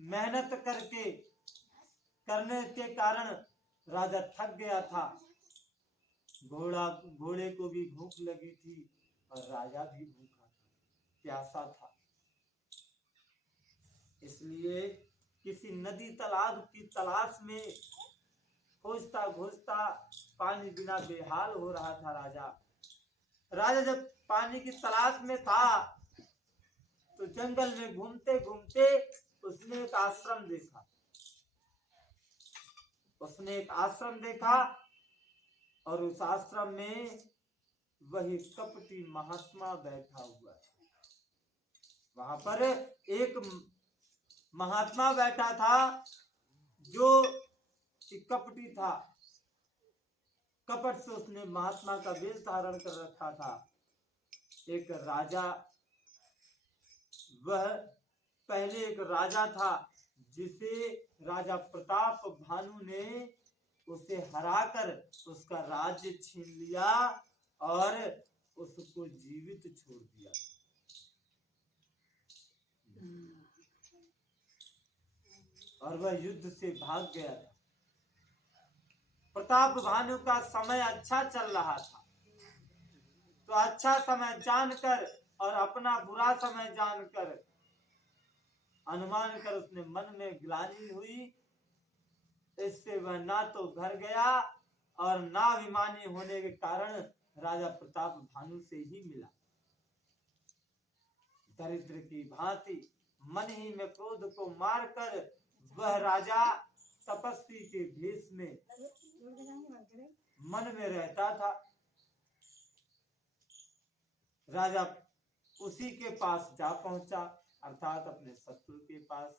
मेहनत करने के कारण राजा थक गया था। घोड़े को भी भूख लगी थी और राजा भी भूखा था, प्यासा था। इसलिए किसी नदी तालाब की तलाश में खोजता खोजता पानी बिना बेहाल हो रहा था राजा जब पानी की तलाश में था तो जंगल में घूमते घूमते उसने एक आश्रम देखा और उस आश्रम में वही कपटी महात्मा बैठा हुआ था। वहां पर एक महात्मा बैठा था जो कपटी था। कपट से उसने महात्मा का वेश धारण कर रखा था। एक राजा, वह पहले एक राजा था जिसे राजा प्रताप भानु ने उसे हराकर उसका राज्य छीन लिया और उसको जीवित छोड़ दिया। और वह युद्ध से भाग गया था। प्रताप भानु का समय अच्छा चल रहा था, तो अच्छा समय जानकर और अपना बुरा समय जानकर अनुमान कर उसने मन में ग्लानि हुई। इससे वह ना तो घर गया और ना अभिमानी होने के कारण राजा प्रताप भानु से ही मिला। दरिद्र की भांति मन ही में क्रोध को मारकर वह राजा तपस्वी के भेष में मन में रहता था। राजा उसी के पास जा पहुंचा, अर्थात अपने शत्रु के पास,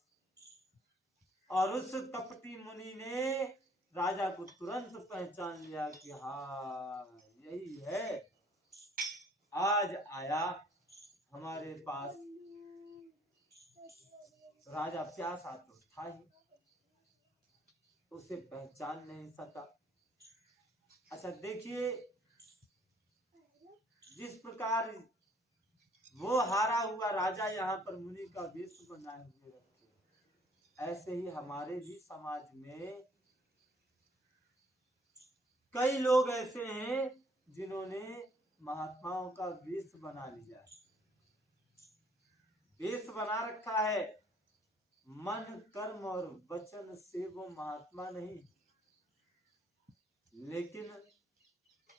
और उस कपटी मुनि ने राजा को तुरंत पहचान लिया कि हाँ यही है, आज आया हमारे पास। राजा प्यासा तो था ही, उसे पहचान नहीं सका। अच्छा देखिए, जिस प्रकार वो हारा हुआ राजा यहाँ पर मुनि का वेश बनाए हुए रखे, ऐसे ही हमारे भी समाज में कई लोग ऐसे हैं जिन्होंने महात्माओं का वेश बना लिया है, वेश बना रखा है। मन कर्म और वचन से वो महात्मा नहीं, लेकिन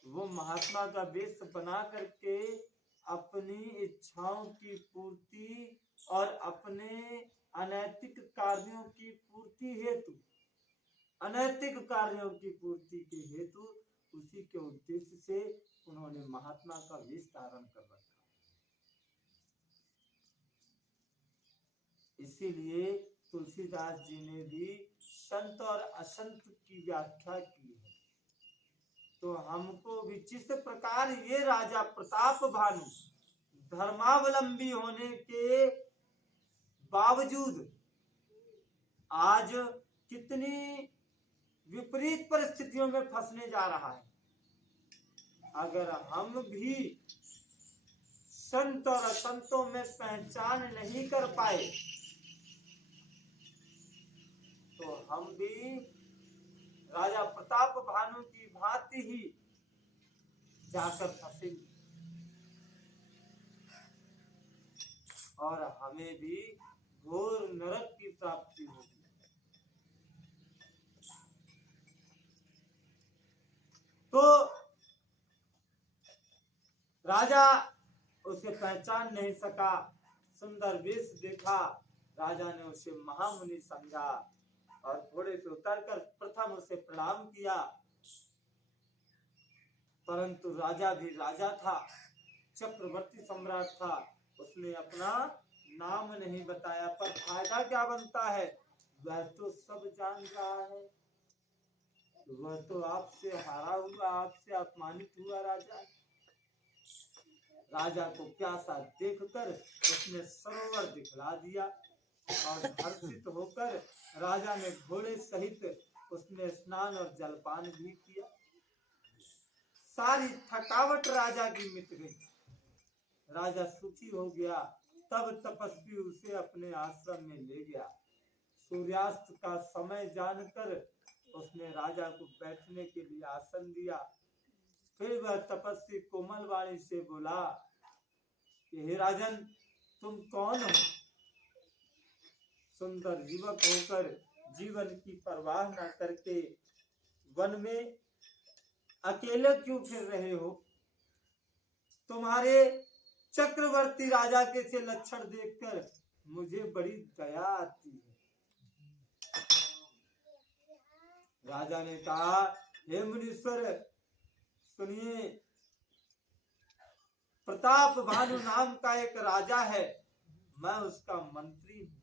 वो महात्मा का वेश बना करके अपनी इच्छाओं की पूर्ति और अपने अनैतिक कार्यों की पूर्ति हेतु, अनैतिक कार्यों की पूर्ति के हेतु, उसी के उद्देश्य से उन्होंने महात्मा का वेश धारण कर रखा। इसीलिए तुलसीदास जी ने भी संत और असंत की व्याख्या की है। तो हमको भी जिस प्रकार ये राजा प्रताप भानु धर्मावलंबी होने के बावजूद आज कितनी विपरीत परिस्थितियों में फंसने जा रहा है, अगर हम भी संत और असंतों में पहचान नहीं कर पाए तो हम भी राजा प्रताप भानु की भांति ही जाकर फंसेंगे और हमें भी घोर नरक की प्राप्ति होगी। तो राजा उसे पहचान नहीं सका। सुंदर वेश देखा, राजा ने उसे महामुनि समझा और घोड़े से उतरकर प्रथम उसे प्रणाम किया। परंतु राजा भी राजा था, चक्रवर्ती सम्राट था, उसने अपना नाम नहीं बताया। पर फायदा क्या बनता है, वह तो सब जान रहा है, वह तो आपसे हारा हुआ, आपसे अपमानित हुआ राजा। राजा को प्यासा देखकर उसने सरोवर दिखला दिया और हर्षित होकर राजा ने घोड़े सहित उसने स्नान और जलपान भी किया। सारी थकावट राजा की मिट गई, राजा सुखी हो गया। तब तपस्वी उसे अपने आश्रम में ले गया। सूर्यास्त का समय जानकर उसने राजा को बैठने के लिए आसन दिया। फिर वह तपस्वी कोमल वाणी से बोला कि हे राजन, तुम कौन हो? सुंदर युवक होकर जीवन की परवाह न करके वन में अकेले क्यों फिर रहे हो? तुम्हारे चक्रवर्ती राजा के से लक्षण देखकर मुझे बड़ी दया आती है। राजा ने कहा, हे मुनीश्वर सुनिए, प्रताप भानु नाम का एक राजा है, मैं उसका मंत्री हूँ।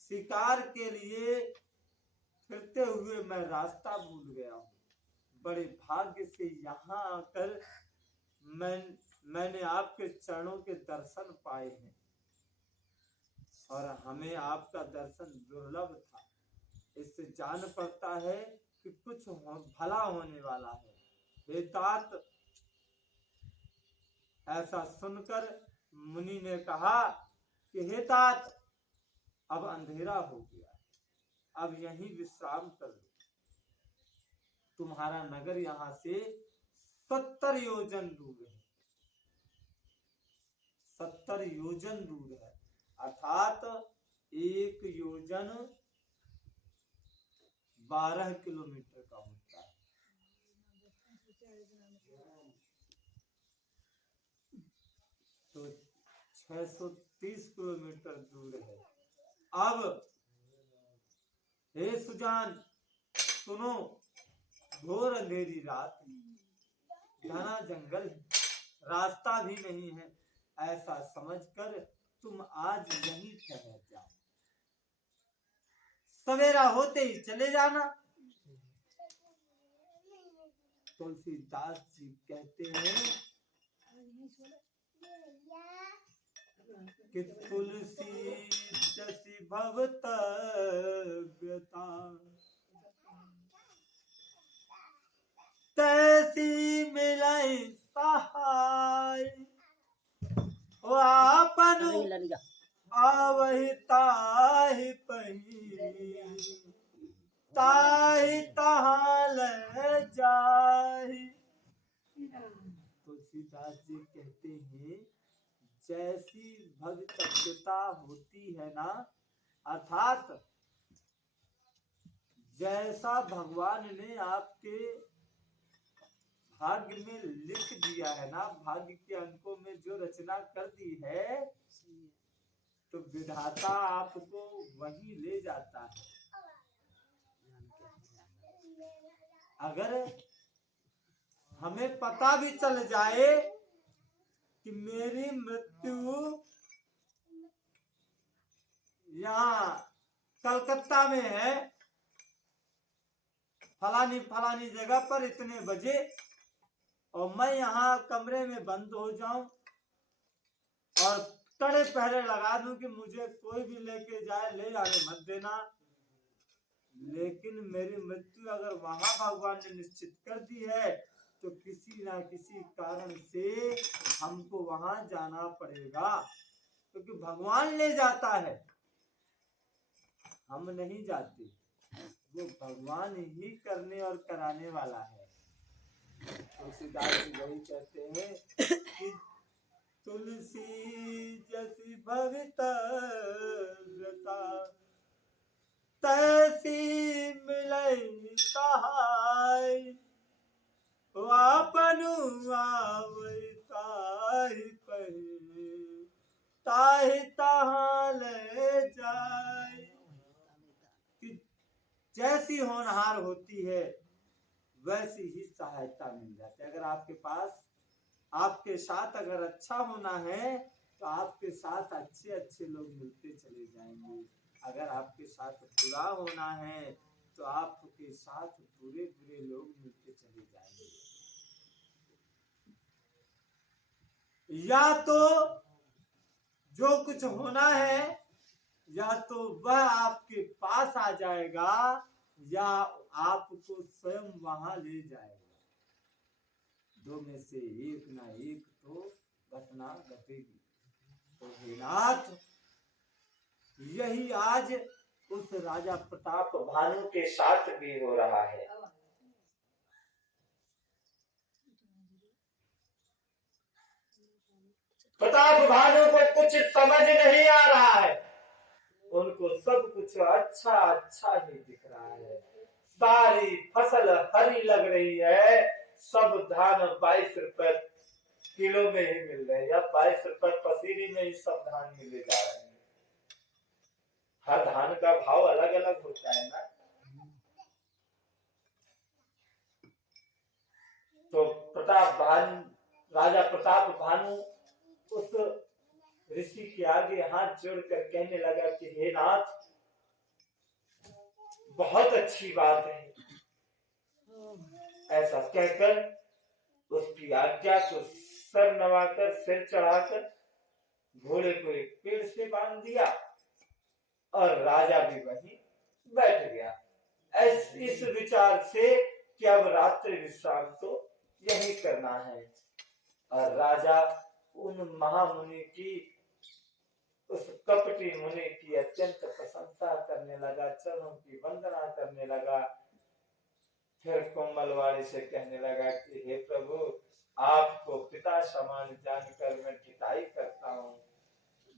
शिकार के लिए फिरते हुए मैं रास्ता भूल गया हूँ। बड़े भाग्य से यहाँ आकर मैंने आपके चरणों के दर्शन पाए हैं और हमें आपका दर्शन दुर्लभ था। इससे जान पड़ता है कि कुछ भला होने वाला है। हे तात, ऐसा सुनकर मुनि ने कहा कि हे तात, अब अंधेरा हो गया, अब यहीं विश्राम कर लो। तुम्हारा नगर यहाँ से 70 योजन दूर है, 70 योजन दूर है, अर्थात 1 योजन 12 किलोमीटर का होता है। तो 630 किलोमीटर दूर है। अब हे सुजान सुनो, घोर अंधेरी रात, घना जंगल है, रास्ता भी नहीं है। ऐसा समझकर तुम आज यहीं ठहर जाओ, सवेरा होते ही चले जाना। तुलसीदास जी कहते हैं कि तुलसी जसी भवत व्यथा, तैसी मिलाई सहाय, आपन आवहि ताहि पही, ताहि तहाँ ले जाहि। तुलसीदास जी कहते हैं, जैसी भवितव्यता होती है ना, अर्थात जैसा भगवान ने आपके भाग्य में लिख दिया है ना, भाग्य के अंकों में जो रचना कर दी है, तो विधाता आपको वही ले जाता है। अगर हमें पता भी चल जाए कि मेरी मृत्यु यहाँ कलकत्ता में है, फलानी फलानी जगह पर इतने बजे, और मैं यहाँ कमरे में बंद हो जाऊं और कड़े पहरे लगा दूं कि मुझे कोई भी लेके जाए, ले आने मत देना, लेकिन मेरी मृत्यु अगर वहां भगवान ने निश्चित कर दी है, तो किसी ना किसी कारण से हमको वहां जाना पड़ेगा, क्योंकि भगवान ले जाता है, हम नहीं जाते। वो भगवान ही करने और कराने वाला है। तुलसीदास जी वही कहते हैं कि तुलसी जैसी भविता तैसी मिलई सहाय, आपनु जैसी होनहार होती है वैसी ही सहायता मिल जाती है। अगर आपके पास आपके साथ अगर अच्छा होना है तो आपके साथ अच्छे अच्छे लोग मिलते चले जाएंगे। अगर आपके साथ बुरा होना है तो आपके साथ बुरे बुरे लोग मिलते चले जाएंगे। या तो जो कुछ होना है या तो वह आपके पास आ जाएगा या आपको स्वयं वहां ले जाएगा। दो में से एक ना एक तो घटना घटेगी। तो हे नाथ, यही आज उस राजा प्रताप भानु के साथ भी हो रहा है। प्रताप भानु को कुछ समझ नहीं आ रहा है, उनको सब कुछ अच्छा अच्छा ही दिख रहा है। सारी फसल हरी लग रही है, सब धान 22 रुपए किलो में ही मिल रहे हैं या 22 रुपए पसीरी में ही सब धान मिले जा रहे हैं। हर धान का भाव अलग अलग होता है ना। तो राजा प्रताप भानु उस ऋषि के आगे हाथ जोड़कर कहने लगा कि हे नाथ, बहुत अच्छी बात है। ऐसा कहकर उसकी आज्ञा को सर नवाकर सिर चढ़ाकर घोड़े को एक पेड़ से बांध दिया और राजा भी वहीं बैठ गया। इस विचार से कि अब रात्रि विश्राम तो यही करना है। और राजा उन महामुनि की, उस कपटी मुनि की अत्यंत प्रशंसा करने लगा, चरणों की वंदना करने लगा। फिर कोमलवाणी से कहने लगा कि हे प्रभु, आपको पिता समान जानकर मैं ढिठाई करता हूँ।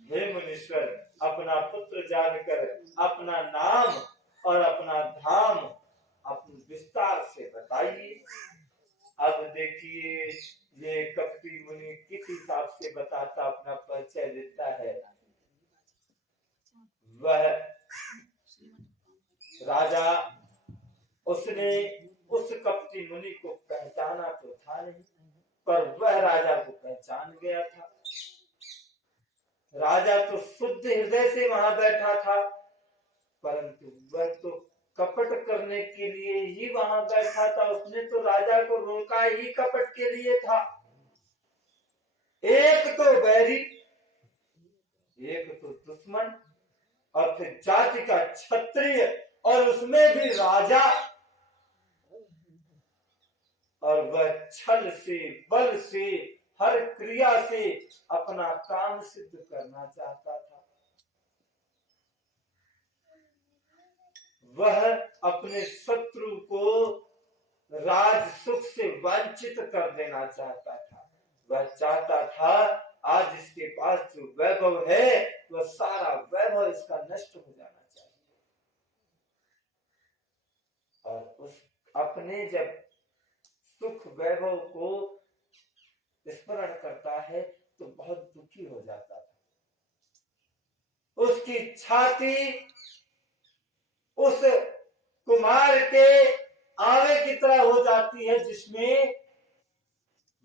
हे मुनीश्वर, अपना पुत्र जानकर अपना नाम और अपना धाम अपने विस्तार से बताइए। अब देखिए ये कपटी मुनि किस हिसाब से बताता, अपना परिचय देता है। वह राजा, उसने उस कपटी मुनि को पहचाना तो था नहीं, पर वह राजा को पहचान गया था। राजा तो शुद्ध हृदय से वहां बैठा था, परंतु वह तो कपट करने के लिए ही वहां बैठा था। उसने तो राजा को रोका ही कपट के लिए था। एक तो बैरी, एक तो दुश्मन, और फिर जाति का क्षत्रिय, और उसमें भी राजा। और वह छल से, बल से, हर क्रिया से अपना काम सिद्ध करना चाहता था। वह अपने शत्रु को राज सुख से वंचित कर देना चाहता था। वह चाहता था आज इसके पास जो वैभव है वह सारा वैभव इसका नष्ट हो जाना चाहिए। और उस अपने जब सुख वैभव को स्मरण करता है तो बहुत दुखी हो जाता था। उसकी छाती उस कुम्हार के आवे की तरह हो जाती है जिसमें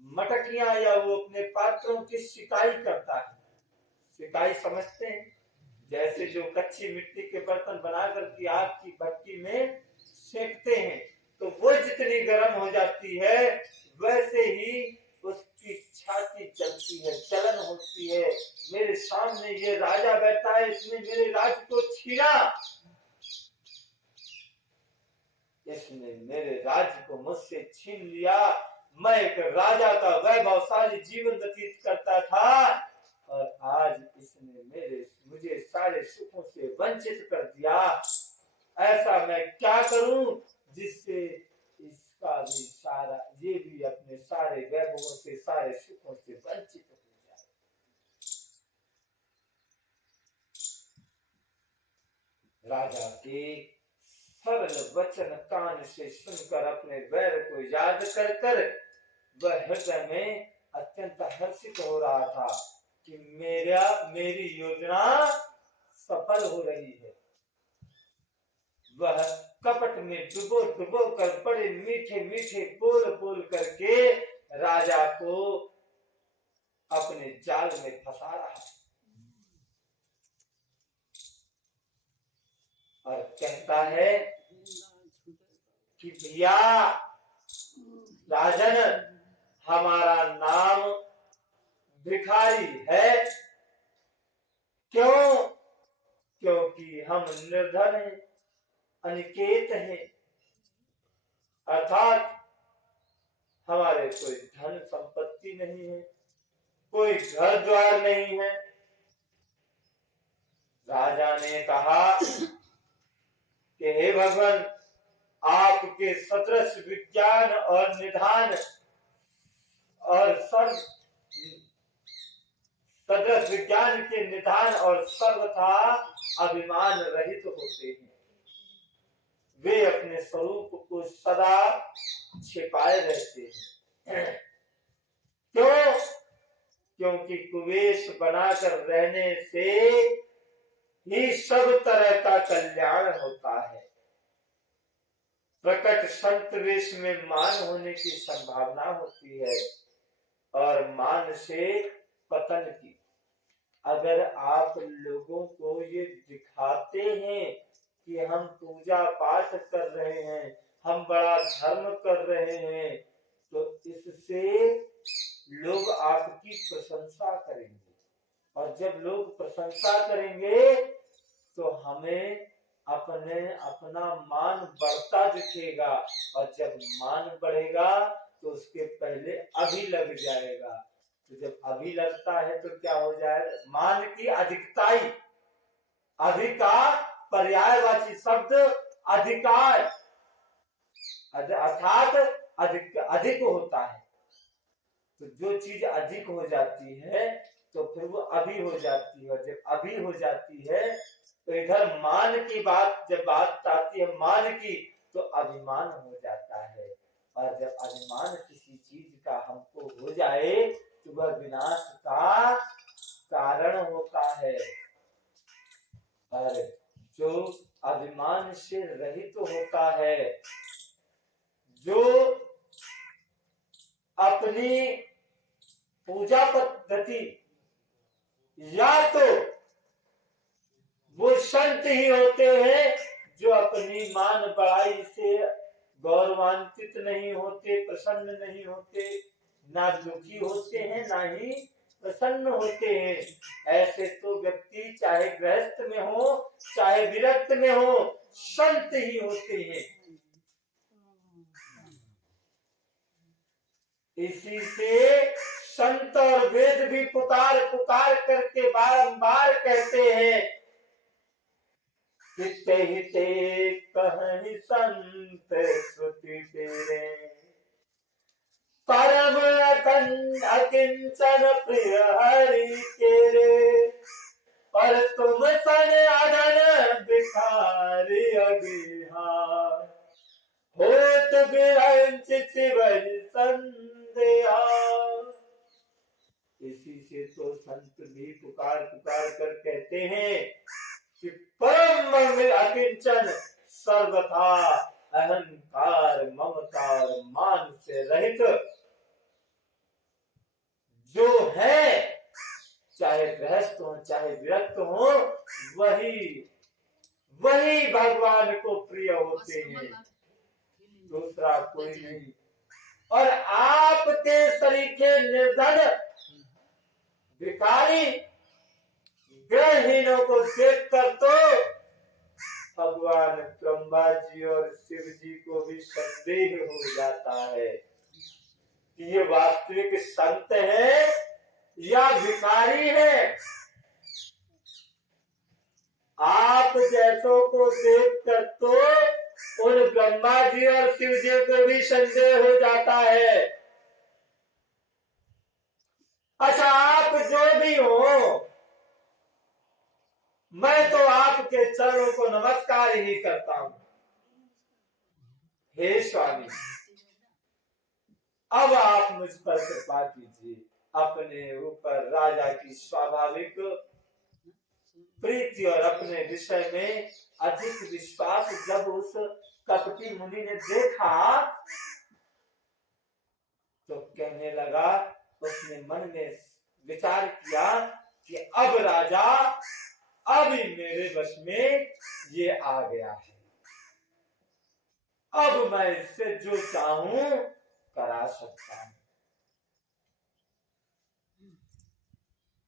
मटकियां या वो अपने पात्रों की सिकाई करता है। सिकाई समझते हैं? जैसे जो कच्ची मिट्टी के बर्तन बनाकर की आग की भट्टी में सेकते हैं तो वो जितनी गर्म हो जाती है वैसे ही उसकी छाती जलती है, जलन होती है। मेरे सामने ये राजा बैठा है, इसने मेरे राज्य को छीना, इसने मेरे राज्य को मुझसे छीन लिया। मैं एक राजा का वैभवशाली जीवन व्यतीत करता था और आज इसने मुझे सारे सुखों से वंचित कर दिया। ऐसा मैं क्या करूं जिससे इसका भी सारा, ये भी अपने सारे वैभवों से, सारे सुखों से वंचित हो जाए। राजा के सरल वचन कान से सुनकर अपने वैर को याद कर कर वह हृदय में अत्यंत हर्षित हो रहा था कि मेरी योजना सफल हो रही है। वह कपट में डुबो डुबो कर बड़े मीठे मीठे बोल बोल करके राजा को अपने जाल में फंसा रहा है और कहता है कि भैया राजन, हमारा नाम भिखारी है। क्यों? क्योंकि हम निर्धन हैं, अनिकेत हैं, अर्थात हमारे कोई धन संपत्ति नहीं है, कोई घर द्वार नहीं है। राजा ने कहा कि हे भगवान, आपके सदृश विज्ञान और निधान और सदृश विज्ञान के निधान और सर्वथा अभिमान रहित होते हैं। वे अपने स्वरूप को सदा छिपाए रहते हैं। क्यों? क्योंकि कुवेश बनाकर रहने से ही सब तरह का कल्याण होता है। प्रकट संत वेश में मान होने की संभावना होती है और मान से पतन की। अगर आप लोगों को ये दिखाते हैं कि हम पूजा पाठ कर रहे हैं, हम बड़ा धर्म कर रहे हैं, तो इससे लोग आपकी प्रशंसा करेंगे और जब लोग प्रशंसा करेंगे तो हमें अपना मान बढ़ता दिखेगा और जब मान बढ़ेगा तो उसके पहले अभी लग जाएगा। तो जब अभी लगता है तो क्या हो जाएगा? मान की अधिकताई। अभी का पर्यायवाची शब्द अधिकार, अर्थात अधिक होता है। तो जो चीज अधिक हो जाती है तो फिर वो अभी हो जाती है और जब अभी हो जाती है तो इधर मान की जब बात आती है मान की तो अभिमान हो जाता है और जब अभिमान किसी चीज का हमको हो जाए तो वह विनाश का कारण होता है। और जो अभिमान से रहित तो होता है, जो अपनी पूजा पद्धति या तो वो संत ही होते हैं जो अपनी मान बढ़ाई से गौरवान्वित नहीं होते, प्रसन्न नहीं होते, ना दुखी होते हैं ना ही प्रसन्न होते हैं। ऐसे तो व्यक्ति चाहे गृहस्थ में हो चाहे विरक्त में हो, संत ही होते हैं। इसी से संत और वेद भी पुकार पुकार करके बारंबार कहते हैं, हिते हिते कहनि संत श्रुति तेरे, परम अकिंचन प्रिय हरि तेरे, पर तुम सन अधन भिखारी अगेहा, होत बिरंच शिवहि संदेहा। इसी से तो संत भी पुकार पुकार कर कहते हैं कि परम मंगल अकिंचन, सर्वथा अहंकार ममता और मान से रहित जो है, चाहे गृहस्थ हो चाहे विरक्त हो, वही भगवान को प्रिय होते हैं, दूसरा कोई नहीं। और आपके सरीखे निर्धन भिखारी ग्रहहीनों को देखकर तो भगवान ब्रह्मा जी और शिव जी को भी संदेह हो जाता है कि ये वास्तविक संत है या भिखारी है। आप जैसों को देखकर तो उन ब्रह्मा जी और शिव जी को भी संदेह हो जाता है। अच्छा, आप जो भी हो, मैं तो आपके चरणों को नमस्कार ही करता हूं। हे स्वामी, अब आप मुझ पर कृपा कीजिए, अपने ऊपर राजा की स्वाभाविक प्रीति और अपने विषय में अधिक विश्वास जब उस कपटी मुनि ने देखा तो कहने लगा, उसने मन में विचार किया कि अब राजा अभी मेरे वश में ये आ गया है, अब मैं इससे जो चाहूं करा सकता हूं।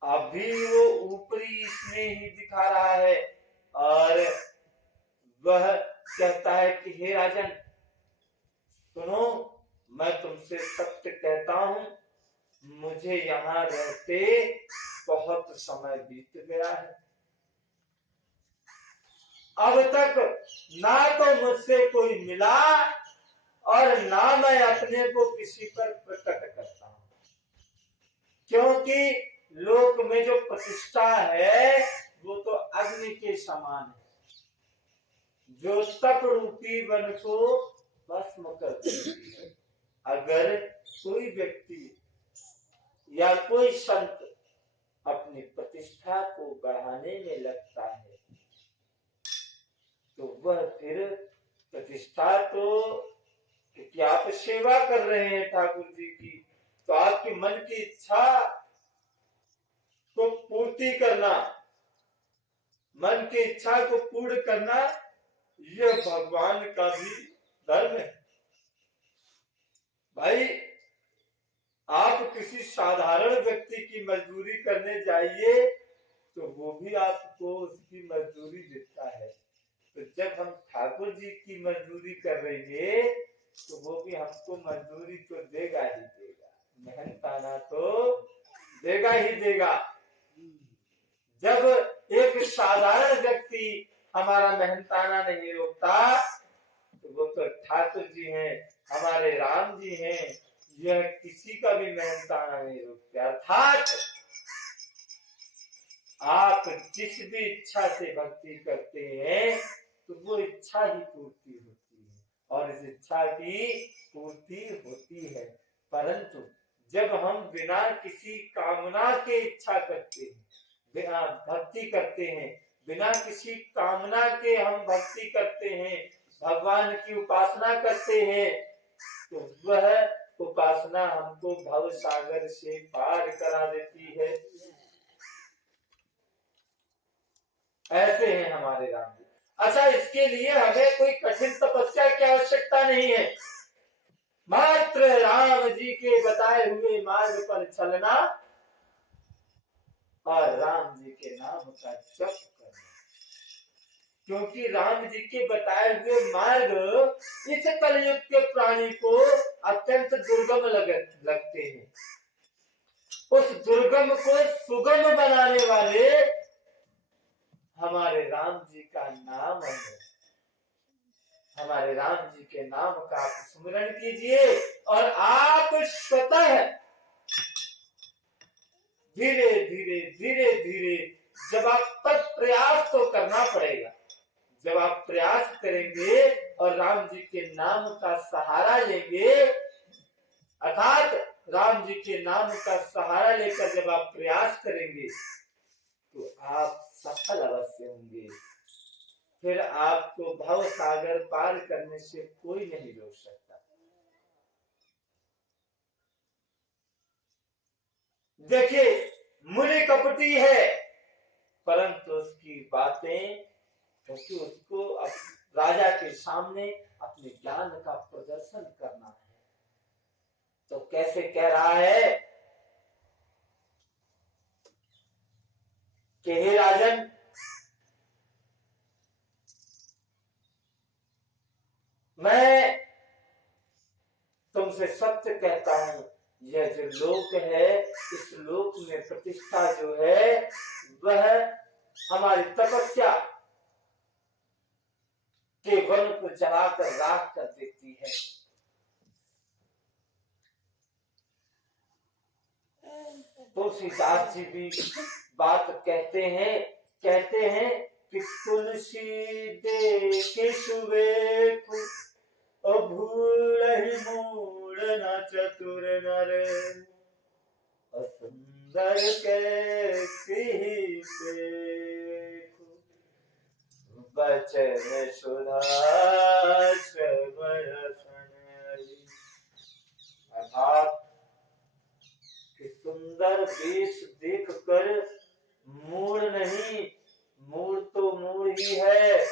अभी वो ऊपरी इसमें ही दिखा रहा है और वह कहता है कि हे राजन सुनो, मैं तुमसे सत्य कहता हूं, मुझे यहाँ रहते बहुत समय बीत गया है, अब तक ना तो मुझसे कोई मिला और ना मैं अपने को किसी पर प्रकट करता हूं, क्योंकि लोक में जो प्रतिष्ठा है वो तो अग्नि के समान है, जो तप रूपी वन को भस्म कर देती है। अगर कोई व्यक्ति या कोई संत अपनी प्रतिष्ठा को बढ़ाने में लगता है तो वह फिर प्रतिष्ठा तो कि आप सेवा कर रहे हैं ठाकुर जी की, तो आपकी मन की इच्छा को पूर्ति करना, मन की इच्छा को पूर्ण करना, यह भगवान का भी धर्म है। भाई आप किसी साधारण व्यक्ति की मजदूरी करने जाइए तो वो भी आपको उसकी मजदूरी देता है, तो जब हम ठाकुर जी की मजदूरी कर रहे हैं तो वो भी हमको मजदूरी तो देगा ही देगा, मेहनताना तो देगा ही देगा। जब एक साधारण व्यक्ति हमारा मेहनताना नहीं रोकता तो वो तो ठाकुर जी हैं, हमारे राम जी हैं, यह किसी का भी मेहनताना नहीं रोकते। अर्थात आप जिस भी इच्छा से भक्ति करते हैं तो वो इच्छा ही पूर्ति होती है और इस इच्छा की पूर्ति होती है, परंतु जब हम बिना किसी कामना के इच्छा करते हैं, बिना भक्ति करते हैं, बिना किसी कामना के हम भक्ति करते हैं, भगवान की उपासना करते हैं, तो वह उपासना हमको भव सागर से पार करा देती है। ऐसे हैं हमारे राम जी। अच्छा, इसके लिए हमें कोई कठिन तपस्या की आवश्यकता नहीं है, मात्र राम जी के बताए हुए मार्ग पर चलना और राम जी के नाम का जप करना, क्योंकि राम जी के बताए हुए मार्ग इस कलयुग के प्राणी को अत्यंत दुर्गम लगते हैं। उस दुर्गम को सुगम बनाने वाले हमारे राम जी का नाम है। हमारे राम जी के नाम का आप स्मरण कीजिए और आप स्वतः धीरे धीरे धीरे धीरे, जब आप पर प्रयास तो करना पड़ेगा, जब आप प्रयास करेंगे और राम जी के नाम का सहारा लेंगे, अर्थात राम जी के नाम का सहारा लेकर जब आप प्रयास करेंगे तो आप सफल अवश्य होंगे। फिर आपको भव सागर पार करने से कोई नहीं रोक सकता। देखिए, मुनि कपटी है परंतु उसकी बातें, क्योंकि उसको अब राजा के सामने अपने ज्ञान का प्रदर्शन करना है, तो कैसे कह रहा है कि हे राजन, मैं तुमसे सत्य कहता हूं, यह जो लोक है, इस लोक में प्रतिष्ठा जो है वह हमारी तपस्या के वन को जलाकर राख कर देती है। तुलसीदास जी भी बात कहते हैं कि तुलसी देखे सुवेखु भूलहि मूढ़ न चतुर नर, सुंदर कैसी देखु बचन सुधा सुंदर वेश देखकर मूड नहीं, मूड तो मूड ही है,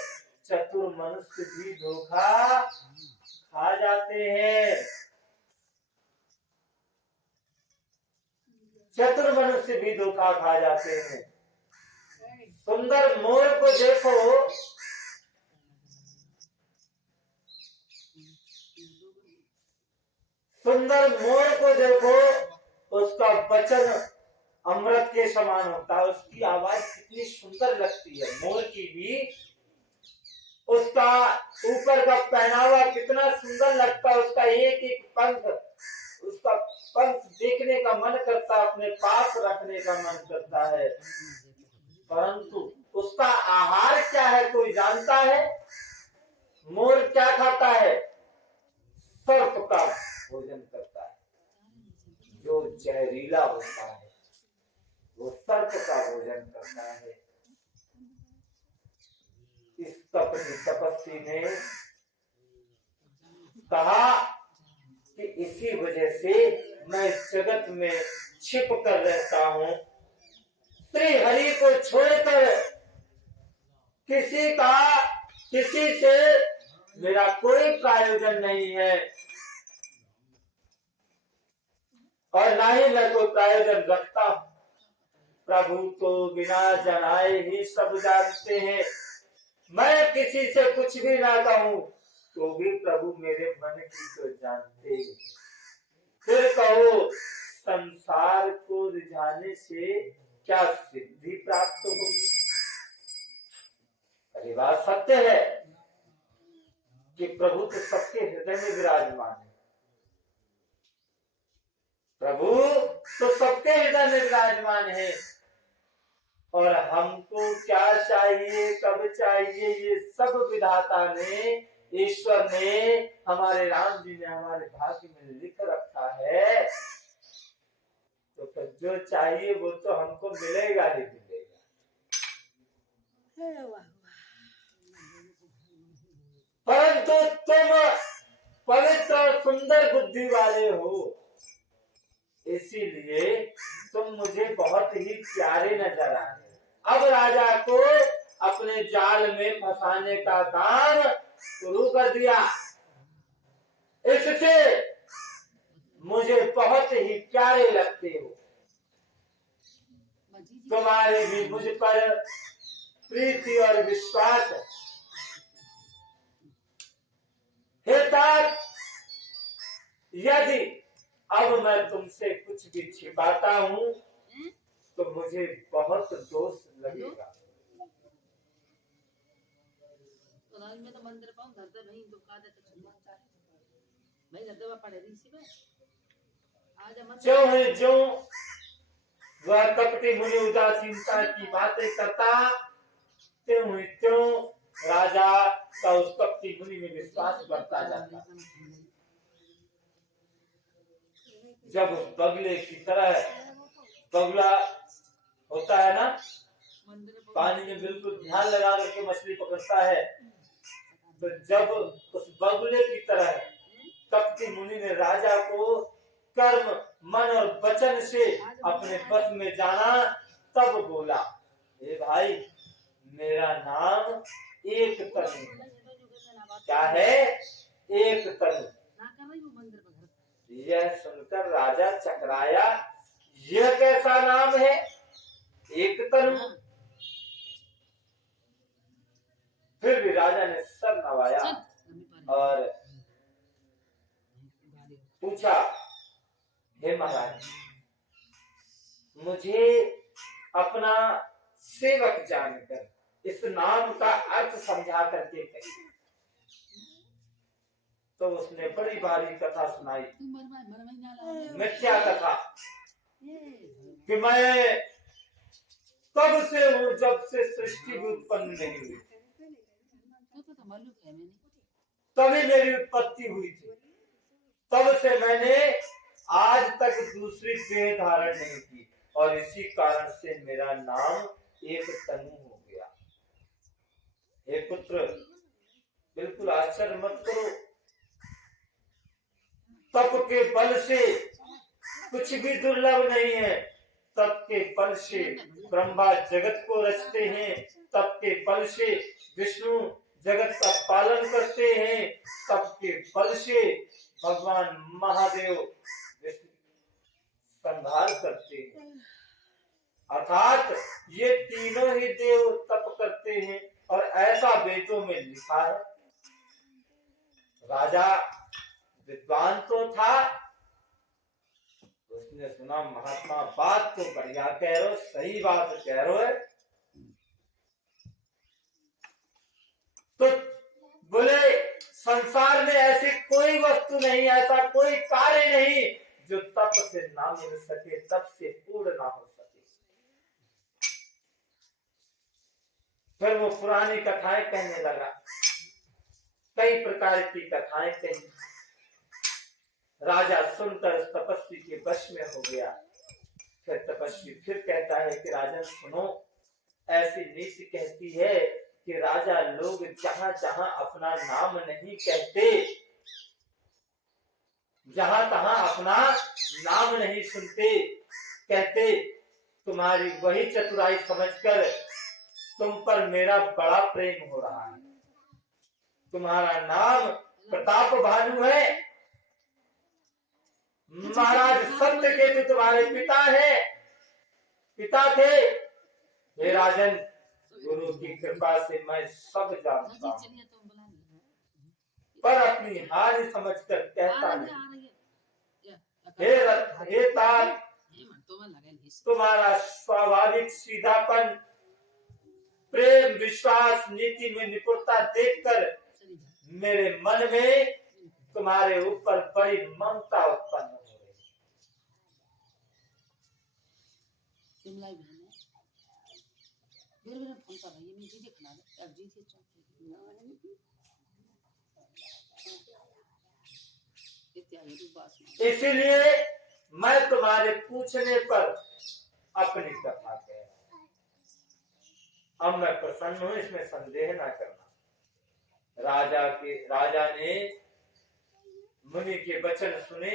चतुर मनुष्य भी धोखा खा जाते हैं। चतुर मनुष्य भी धोखा खा जाते हैं। सुंदर मोर को देखो, सुंदर मोर को देखो, उसका वचन अमृत के समान होता है, उसकी आवाज कितनी सुंदर लगती है। मोर की भी उसका ऊपर का पहनावा कितना सुंदर लगता है, उसका एक एक पंख, उसका पंख देखने का मन करता है, अपने पास रखने का मन करता है। परंतु उसका आहार क्या है कोई जानता है? मोर क्या खाता है? सर्प का भोजन करता है, जो जहरीला होता है, वो सर्प का भोजन करता है। इस तपस्वी ने कहा कि इसी वजह से मैं इस जगत में छिप कर रहता हूँ, श्री हरि को छोड़कर किसी से मेरा कोई प्रयोजन नहीं है, और ना ही मैं कोई प्रयोजन रखता हूँ। प्रभु को बिना जनाए ही सब जानते हैं, मैं किसी से कुछ भी ना कहूँ तो भी प्रभु मेरे मन की तो जानते हैं। फिर कहो, संसार को रिझाने से क्या सिद्धि प्राप्त होगी? अरे बात सत्य है कि प्रभु तो सबके हृदय में विराजमान है, प्रभु तो सबके हृदय में विराजमान है। और हमको क्या चाहिए, कब चाहिए, ये सब विधाता ने, ईश्वर ने, हमारे राम जी ने हमारे भाग्य में लिख रखा है। तो फिर जो चाहिए वो तो हमको मिलेगा ही मिलेगा। परंतु तुम पवित्र और सुंदर बुद्धि वाले हो, इसीलिए तुम मुझे बहुत ही प्यारे नजर आए। अब राजा को अपने जाल में फंसाने का काम शुरू कर दिया। इससे मुझे बहुत ही प्यारे लगते हो, तुम्हारी भी मुझ पर प्रीति और विश्वास है। हे तात, यदि अब मैं तुमसे कुछ भी छिपाता हूँ तो मुझे बहुत दोष लगेगा। में तो मंदिर पाऊं धरते नहीं तो का देते भाई धरते पड़े ऋषि में आज हम जो वह कपटी मुनि उदासीनता की बातें करता, त्यों राजा का उस कपटी मुनि में विश्वास बढ़ता जाता। जब उस बगले की तरह, बगला होता है ना, पानी में बिल्कुल ध्यान लगा करके मछली पकड़ता है, तो जब उस बगले की तरह कपटी मुनि ने राजा को कर्म, मन और वचन से अपने बस में जाना, तब बोला, हे भाई, मेरा नाम एक तनु। क्या है? एक तनु। यह सुनकर राजा चकराया, यह कैसा नाम है, एक तनु? फिर भी राजा ने सर नवाया और पूछा, हे महाराज, मुझे अपना सेवक जानकर इस नाम का अर्थ समझा करके कही। तो उसने बड़ी भारी कथा सुनाई, मिथ्या कथा, कि मैं तब से हूँ जब से सृष्टि भी उत्पन्न नहीं हुई, तभी मेरी उत्पत्ति हुई थी, तब से मैंने आज तक दूसरी देह धारण नहीं की, और इसी कारण से मेरा नाम एक तनु हो गया। हे पुत्र, बिल्कुल आश्चर्य मत करो, तप के बल से कुछ भी दुर्लभ नहीं है, तप के बल से ब्रह्मा जगत को रचते हैं, तप के बल से विष्णु जगत का पालन करते हैं, तप के बल से भगवान महादेव संहार करते हैं। अर्थात ये तीनों ही देव तप करते हैं और ऐसा वेदों में लिखा है। राजा विद्वान तो था, उसने सुना महात्मा बात तो बढ़िया कह रहे हो, सही बात कह रहे हो, तो बोले संसार में ऐसी कोई वस्तु नहीं, ऐसा कोई कार्य नहीं जो तप से ना मिल सके, तप से पूर्ण ना हो सके। फिर वो पुरानी कथाएं कहने लगा, कई प्रकार की कथाएं कही। राजा सुनकर तपस्वी के वश में हो गया। फिर तपस्वी फिर कहता है कि राजन सुनो, ऐसी नीति कहती है कि राजा लोग जहां जहां अपना नाम नहीं कहते, जहां तहां अपना नाम नहीं सुनते कहते, तुम्हारी वही चतुराई समझकर तुम पर मेरा बड़ा प्रेम हो रहा है। तुम्हारा नाम प्रताप भानु है, महाराज सत्यकेतु तुम्हारे पिता थे। हे राजन, गुरु की कृपा से मैं सब जानता हूँ, पर अपनी हानि समझकर कहता नहीं। हे ताल, तुम्हारा स्वाभाविक सीधापन, प्रेम, विश्वास, नीति में निपुणता देखकर मेरे मन में तुम्हारे ऊपर बड़ी ममता उत्पन्न हो रही। इसीलिए मैं तुम्हारे पूछने पर अपनी कथा कह रहा हूं। अब मैं प्रसन्न हूं, इसमें संदेह ना करना। राजा ने मुनि के वचन सुने।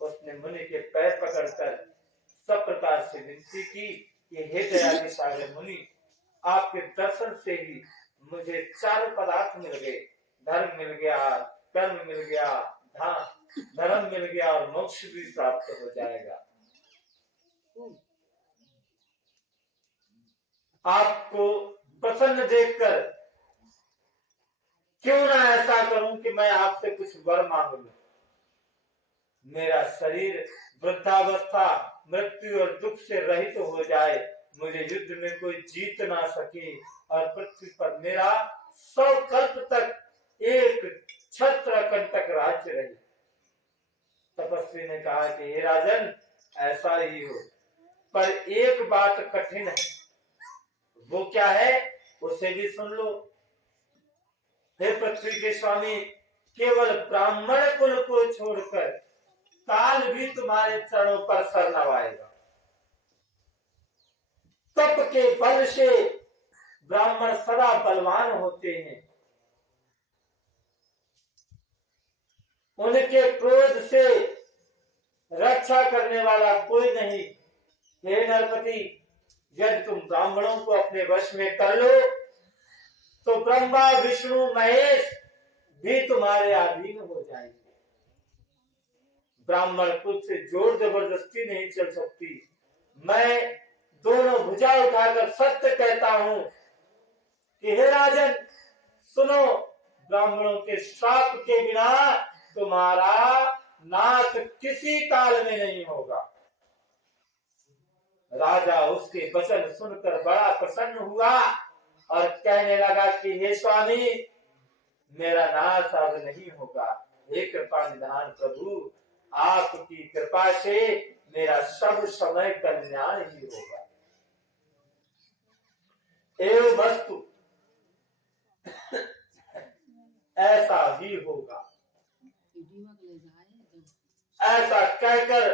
उसने मुनि के पैर पकड़कर सब प्रकार से विनती की कि हे दयालु सागर मुनि, आपके दर्शन से ही मुझे चारों पदार्थ मिल गए, धर्म मिल गया, कर्म मिल गया, धर्म मिल गया और मोक्ष भी प्राप्त हो जाएगा। आपको प्रसन्न देखकर क्यों ना ऐसा करूं कि मैं आपसे कुछ वर मांग लूं। मेरा शरीर वृद्धावस्था, मृत्यु और दुख से रहित हो जाए, मुझे युद्ध में कोई जीत ना सके और पृथ्वी पर मेरा 100 कल्प तक एक छत्र कंटक राज्य रहे। तपस्वी ने कहा कि हे राजन, ऐसा ही हो, पर एक बात कठिन है। वो क्या है, उसे भी सुन लो। हे पृथ्वी के स्वामी, केवल ब्राह्मण कुल को छोड़कर काल भी तुम्हारे चरणों पर सर नवाएगा। तप के बल से ब्राह्मण सदा बलवान होते हैं, उनके क्रोध से रक्षा करने वाला कोई नहीं। हे नरपति, यदि तुम ब्राह्मणों को अपने वश में कर लो तो ब्रह्मा, विष्णु, महेश भी तुम्हारे अधीन हो जाएंगे। ब्राह्मण कुल से जोर जबरदस्ती नहीं चल सकती। मैं दोनों भुजा उठाकर सत्य कहता हूं कि हे राजन सुनो, ब्राह्मणों के श्राप के बिना तुम्हारा नाश किसी काल में नहीं होगा। राजा उसके वचन सुनकर बड़ा प्रसन्न हुआ और कहने लगा कि हे स्वामी, मेरा नाश अब नहीं होगा। हे कृपा निधान प्रभु, आपकी कृपा से मेरा सब समय कल्याण ही होगा। एवं वस्तु ऐसा ही होगा। ऐसा कहकर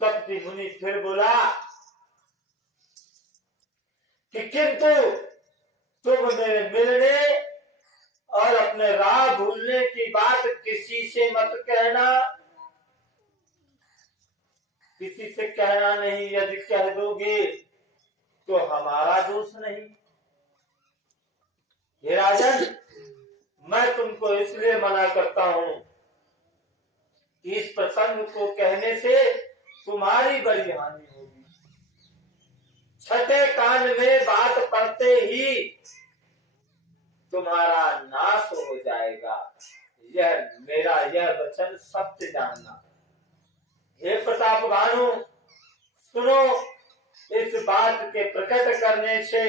कपटी मुनि फिर बोला कि किंतु तुम मेरे मिलने और अपने राह भूलने की बात किसी से मत कहना। किसी से कहना नहीं, यदि कह दोगे तो हमारा दोष नहीं। हे राजन, मैं तुमको इसलिए मना करता हूं कि इस प्रसंग को कहने से तुम्हारी बड़ी हानि होगी। छठे कान में बात पढ़ते ही तुम्हारा नाश हो जाएगा। यह वचन सत्य जानना। हे प्रताप भानु, सुनो, इस बात के प्रकट करने से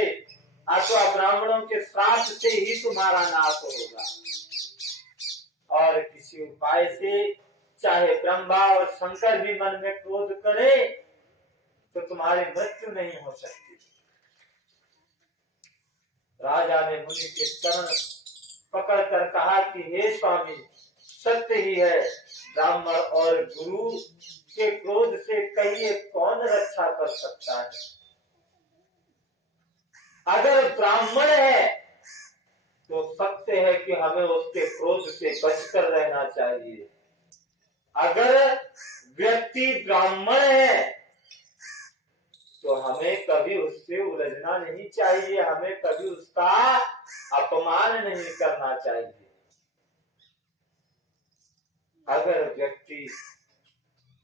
अथवा ब्राह्मणों के श्राप से ही तुम्हारा नाश होगा, और किसी उपाय से चाहे ब्रह्मा और शंकर भी मन में क्रोध करे तो तुम्हारी मृत्यु नहीं हो सकती। राजा ने मुनि के चरण पकड़कर कहा कि हे स्वामी, सत्य ही है, ब्राह्मण और गुरु के क्रोध से कहिए कौन रक्षा कर सकता है। अगर ब्राह्मण है तो सत्य है कि हमें उसके क्रोध से बचकर रहना चाहिए। अगर व्यक्ति ब्राह्मण है तो हमें कभी उससे उलझना नहीं चाहिए, हमें कभी उसका अपमान नहीं करना चाहिए।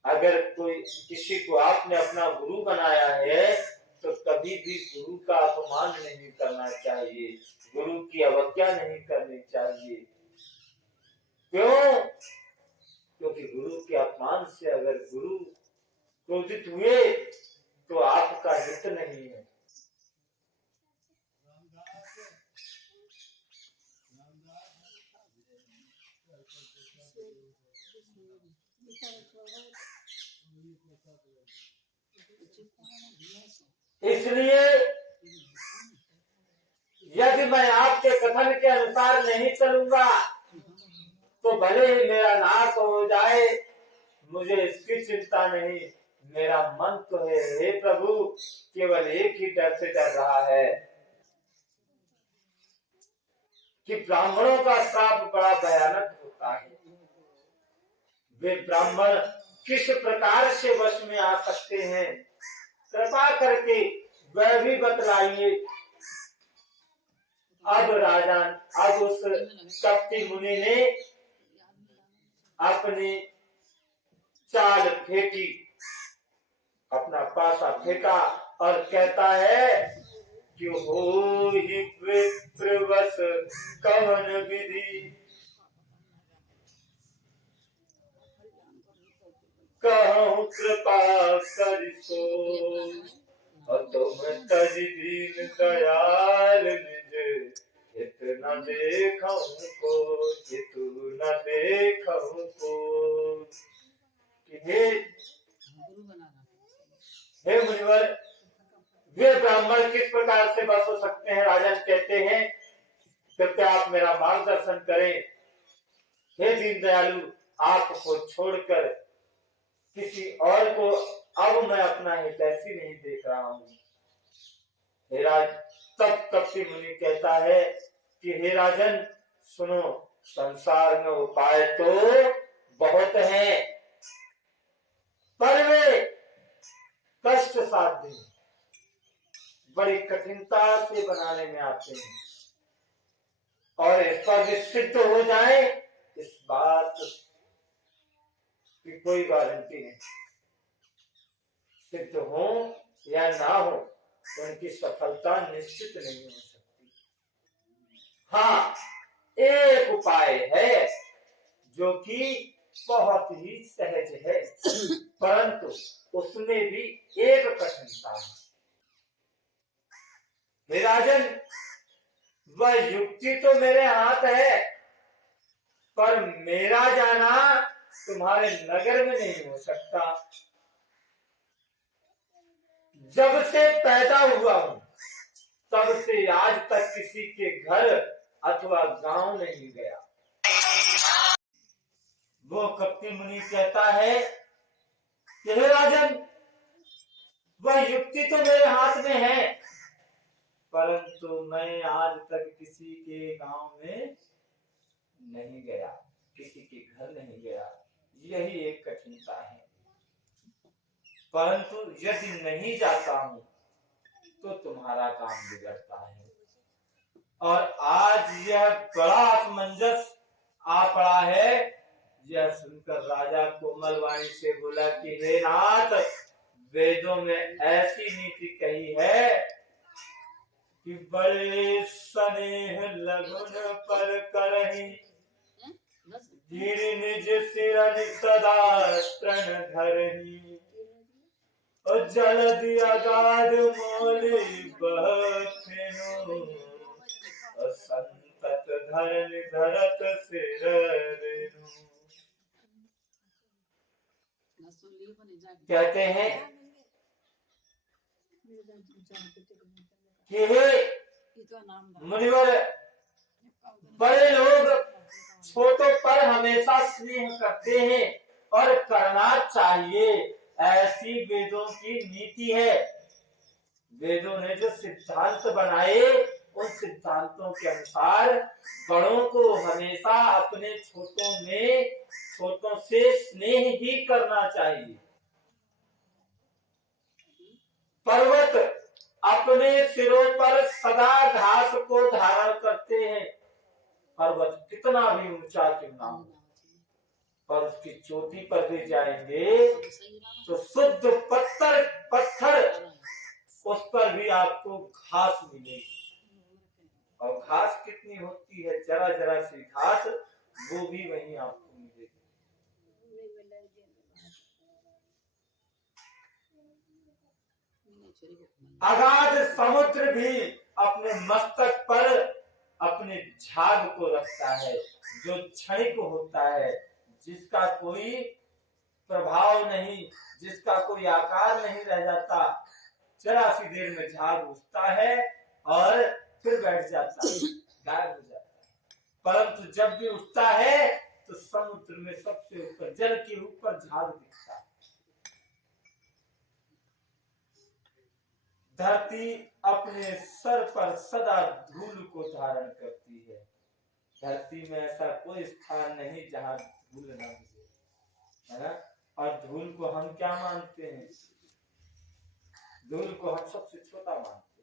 अगर कोई किसी को आपने अपना गुरु बनाया है तो कभी भी गुरु का अपमान नहीं करना चाहिए, गुरु की अवज्ञा नहीं करनी चाहिए। क्यों? क्योंकि गुरु के अपमान से अगर गुरु क्रोधित हुए तो आपका हित नहीं है। इसलिए यदि मैं आपके कथन के अनुसार नहीं चलूंगा तो भले ही मेरा नाश हो जाए, मुझे इसकी चिंता नहीं। मेरा मन तो है हे प्रभु, केवल एक ही डर से डर रहा है कि ब्राह्मणों का श्राप बड़ा भयानक होता है। वे ब्राह्मण किस प्रकार से वश में आ सकते हैं, कृपा करके वह भी बतलाइए। अब उस कपटी मुनि ने अपनी चाल फेंकी, अपना पासा फेंका और कहता है कि हो ही विप्रवश कवन विधि, कहूं कृपा करिसो, और तुम तज दीन दयाल निज, इतना देखूं को हितु न देखूं को। हे मुनिवर, वे ब्राह्मण किस प्रकार से बस हो सकते हैं? राजन कहते हैं, कृपया आप मेरा मार्गदर्शन करें। हे दीन दयालु, आपको छोड़कर किसी और को अब मैं अपना हितैषी नहीं देख रहा हूँ। हे राज, तब कपटी मुनि कहता है कि हे राजन सुनो, संसार में उपाय तो बहुत हैं, पर वे कष्ट साध्य हैं, बड़ी कठिनता से बनाने में आते हैं, और इस पर भी सिद्ध हो जाए इस बात की कोई गारंटी नहीं। सिद्ध हो या ना हो तो उनकी सफलता निश्चित नहीं हो सकती। हाँ, एक उपाय है जो कि बहुत ही सहज है, परंतु उसमें भी एक कठिनता है। राजन, वह युक्ति तो मेरे हाथ है, पर मेरा जाना तुम्हारे नगर में नहीं हो सकता। जब से पैदा हुआ हूं तब से आज तक किसी के घर अथवा गांव नहीं गया। वो कपटी मुनि कहता है कि हे राजन, वह युक्ति तो मेरे हाथ में है, परंतु मैं आज तक किसी के गांव में नहीं गया, किसी के घर नहीं गया। यही एक कठिनता है। परंतु यदि नहीं जाता हूं तो तुम्हारा काम बिगड़ता है। और आज यह बड़ा असमंजस आ पड़ा है। यह सुनकर राजा कोमल वाणी से बोला कि हे नाथ, वेदों में ऐसी नीति कही है कि बड़े स्नेह लगुन पर करही, गिरि निज सिर सदा तन धरही, और जलधि अगाध मोले बहनु, और संतत धरन धरत सिर रेनु। कहते हैं कि हे मुनिवर, बड़े लोग छोटों पर हमेशा स्नेह करते हैं और करना चाहिए, ऐसी वेदों की नीति है। वेदों ने जो सिद्धांत बनाए उन सिद्धांतों के अनुसार बड़ों को हमेशा अपने छोटों से स्नेह ही करना चाहिए। पर्वत अपने सिरों पर सदा घास को धारण करते हैं। पर्वत कितना भी ऊंचा क्यों ना हो, पर उसकी चोटी पर भी जाएंगे तो शुद्ध पत्थर उस पर भी आपको घास मिलेगी। और घास कितनी होती है, जरा जरा सी घास, वो भी वहीं आपको मिलेगी। अगाध समुद्र भी अपने मस्तक पर अपने झाग को रखता है, जो क्षणिक होता है, जिसका कोई प्रभाव नहीं, जिसका कोई आकार नहीं रह जाता। जरा सी देर में झाग उठता है और फिर बैठ जाता है, गायब हो जाता है। परंतु जब भी उठता है तो समुद्र में सबसे ऊपर, जल के ऊपर झाग दिखता है। धरती अपने सर पर सदा धूल को धारण करती है। धरती में ऐसा कोई स्थान नहीं जहाँ धूल न मिले, है ना। और धूल को हम क्या मानते हैं? धूल को हम सबसे छोटा मानते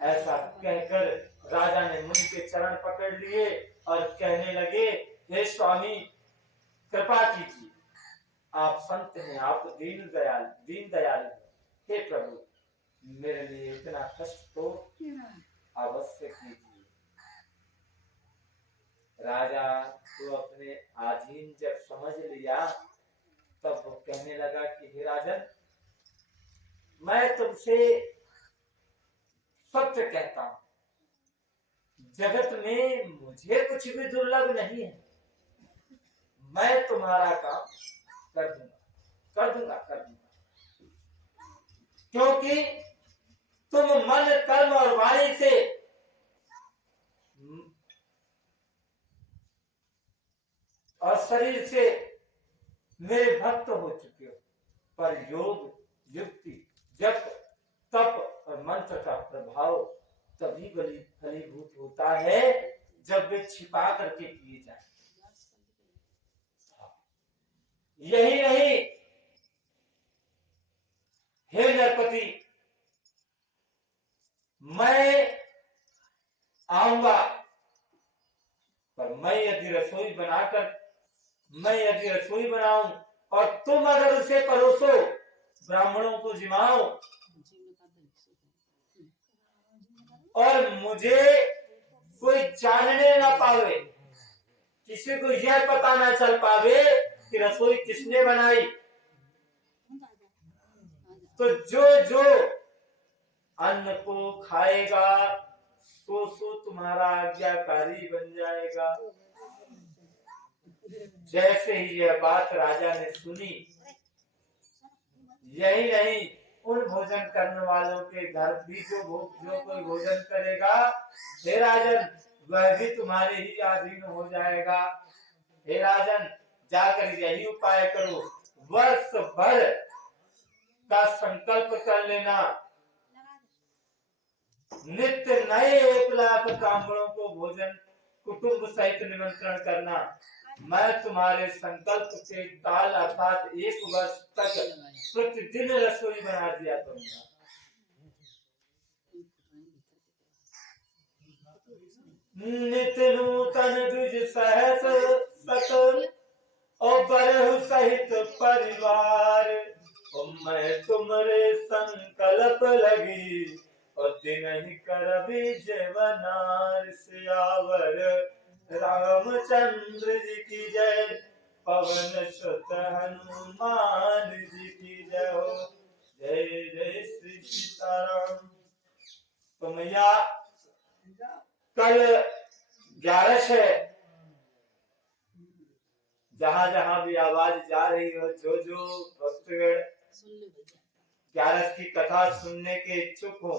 हैं। ऐसा कहकर राजा ने मुनि के चरण पकड़ लिए और कहने लगे, हे स्वामी, कृपा कीजिए, आप संत हैं, आप दीन दयाल हैं। हे प्रभु, मेरे लिए इतना कष्ट तो अवश्य कीजिए। राजा तो अपने आधीन जब समझ लिया तब वो कहने लगा कि हे राजन, मैं तुमसे सत्य कहता हूं, जगत में मुझे कुछ भी दुर्लभ नहीं है। मैं तुम्हारा काम कर दूंगा। क्योंकि तुम मन, कर्म और वाणी से और शरीर से मेरे भक्त हो चुके हो। पर योग, युक्ति, जप, तप और मंत्र का प्रभाव तभी फलीभूत होता है जब वे छिपा करके किए जाए। यही नहीं, हे नरपति, मैं आऊंगा, पर मैं यदि रसोई बनाऊं और तुम अगर उसे परोसो, ब्राह्मणों को जिमाओ, और मुझे कोई जानने ना पावे, किसी को यह पता ना चल पावे कि रसोई किसने बनाई, तो जो अन्न को खाएगा सो तुम्हारा आज्ञाकारी बन जाएगा। जैसे ही यह बात राजा ने सुनी, यही नहीं, उन भोजन करने वालों के घर भी जो कोई भोजन करेगा, हे राजन, वह भी तुम्हारे ही अधीन हो जाएगा। हे राजन, जाकर यही उपाय करो, वर्ष भर का संकल्प कर लेना, नित्य नए 1 लाख ब्राह्मणों को भोजन कुटुंब सहित निमंत्रण करना, मैं तुम्हारे संकल्प के काल अर्थात 1 वर्ष तक प्रतिदिन रसोई बना दिया करूंगा। नित नूतन द्विज सहस सत और बरहु सहित परिवार, और मैं तुम्हारे संकल्प लगी और दिन ही करबी जेवनार। सियावर रामचंद्र जी की जय, पवन सुत हनुमान जी की जय हो। जय जय श्री सीताराम। तो मैया कल 11 है, जहां जहां भी आवाज जा रही हो, जो जो भक्तगण 11 की कथा सुनने के इच्छुक हो,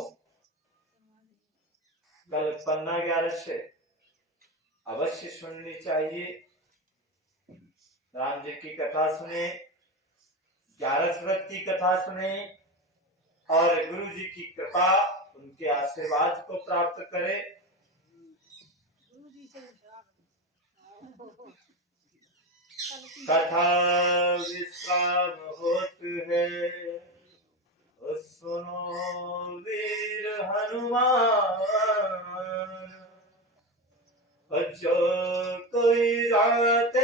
कल पन्ना 11 है, अवश्य सुननी चाहिए। राम जी की कथा सुने, 11 व्रत की कथा सुने और गुरु जी की कृपा, उनके आशीर्वाद को प्राप्त करें। कथा विश्राम होत है, सुनो वीर हनुमान, जो कोई रात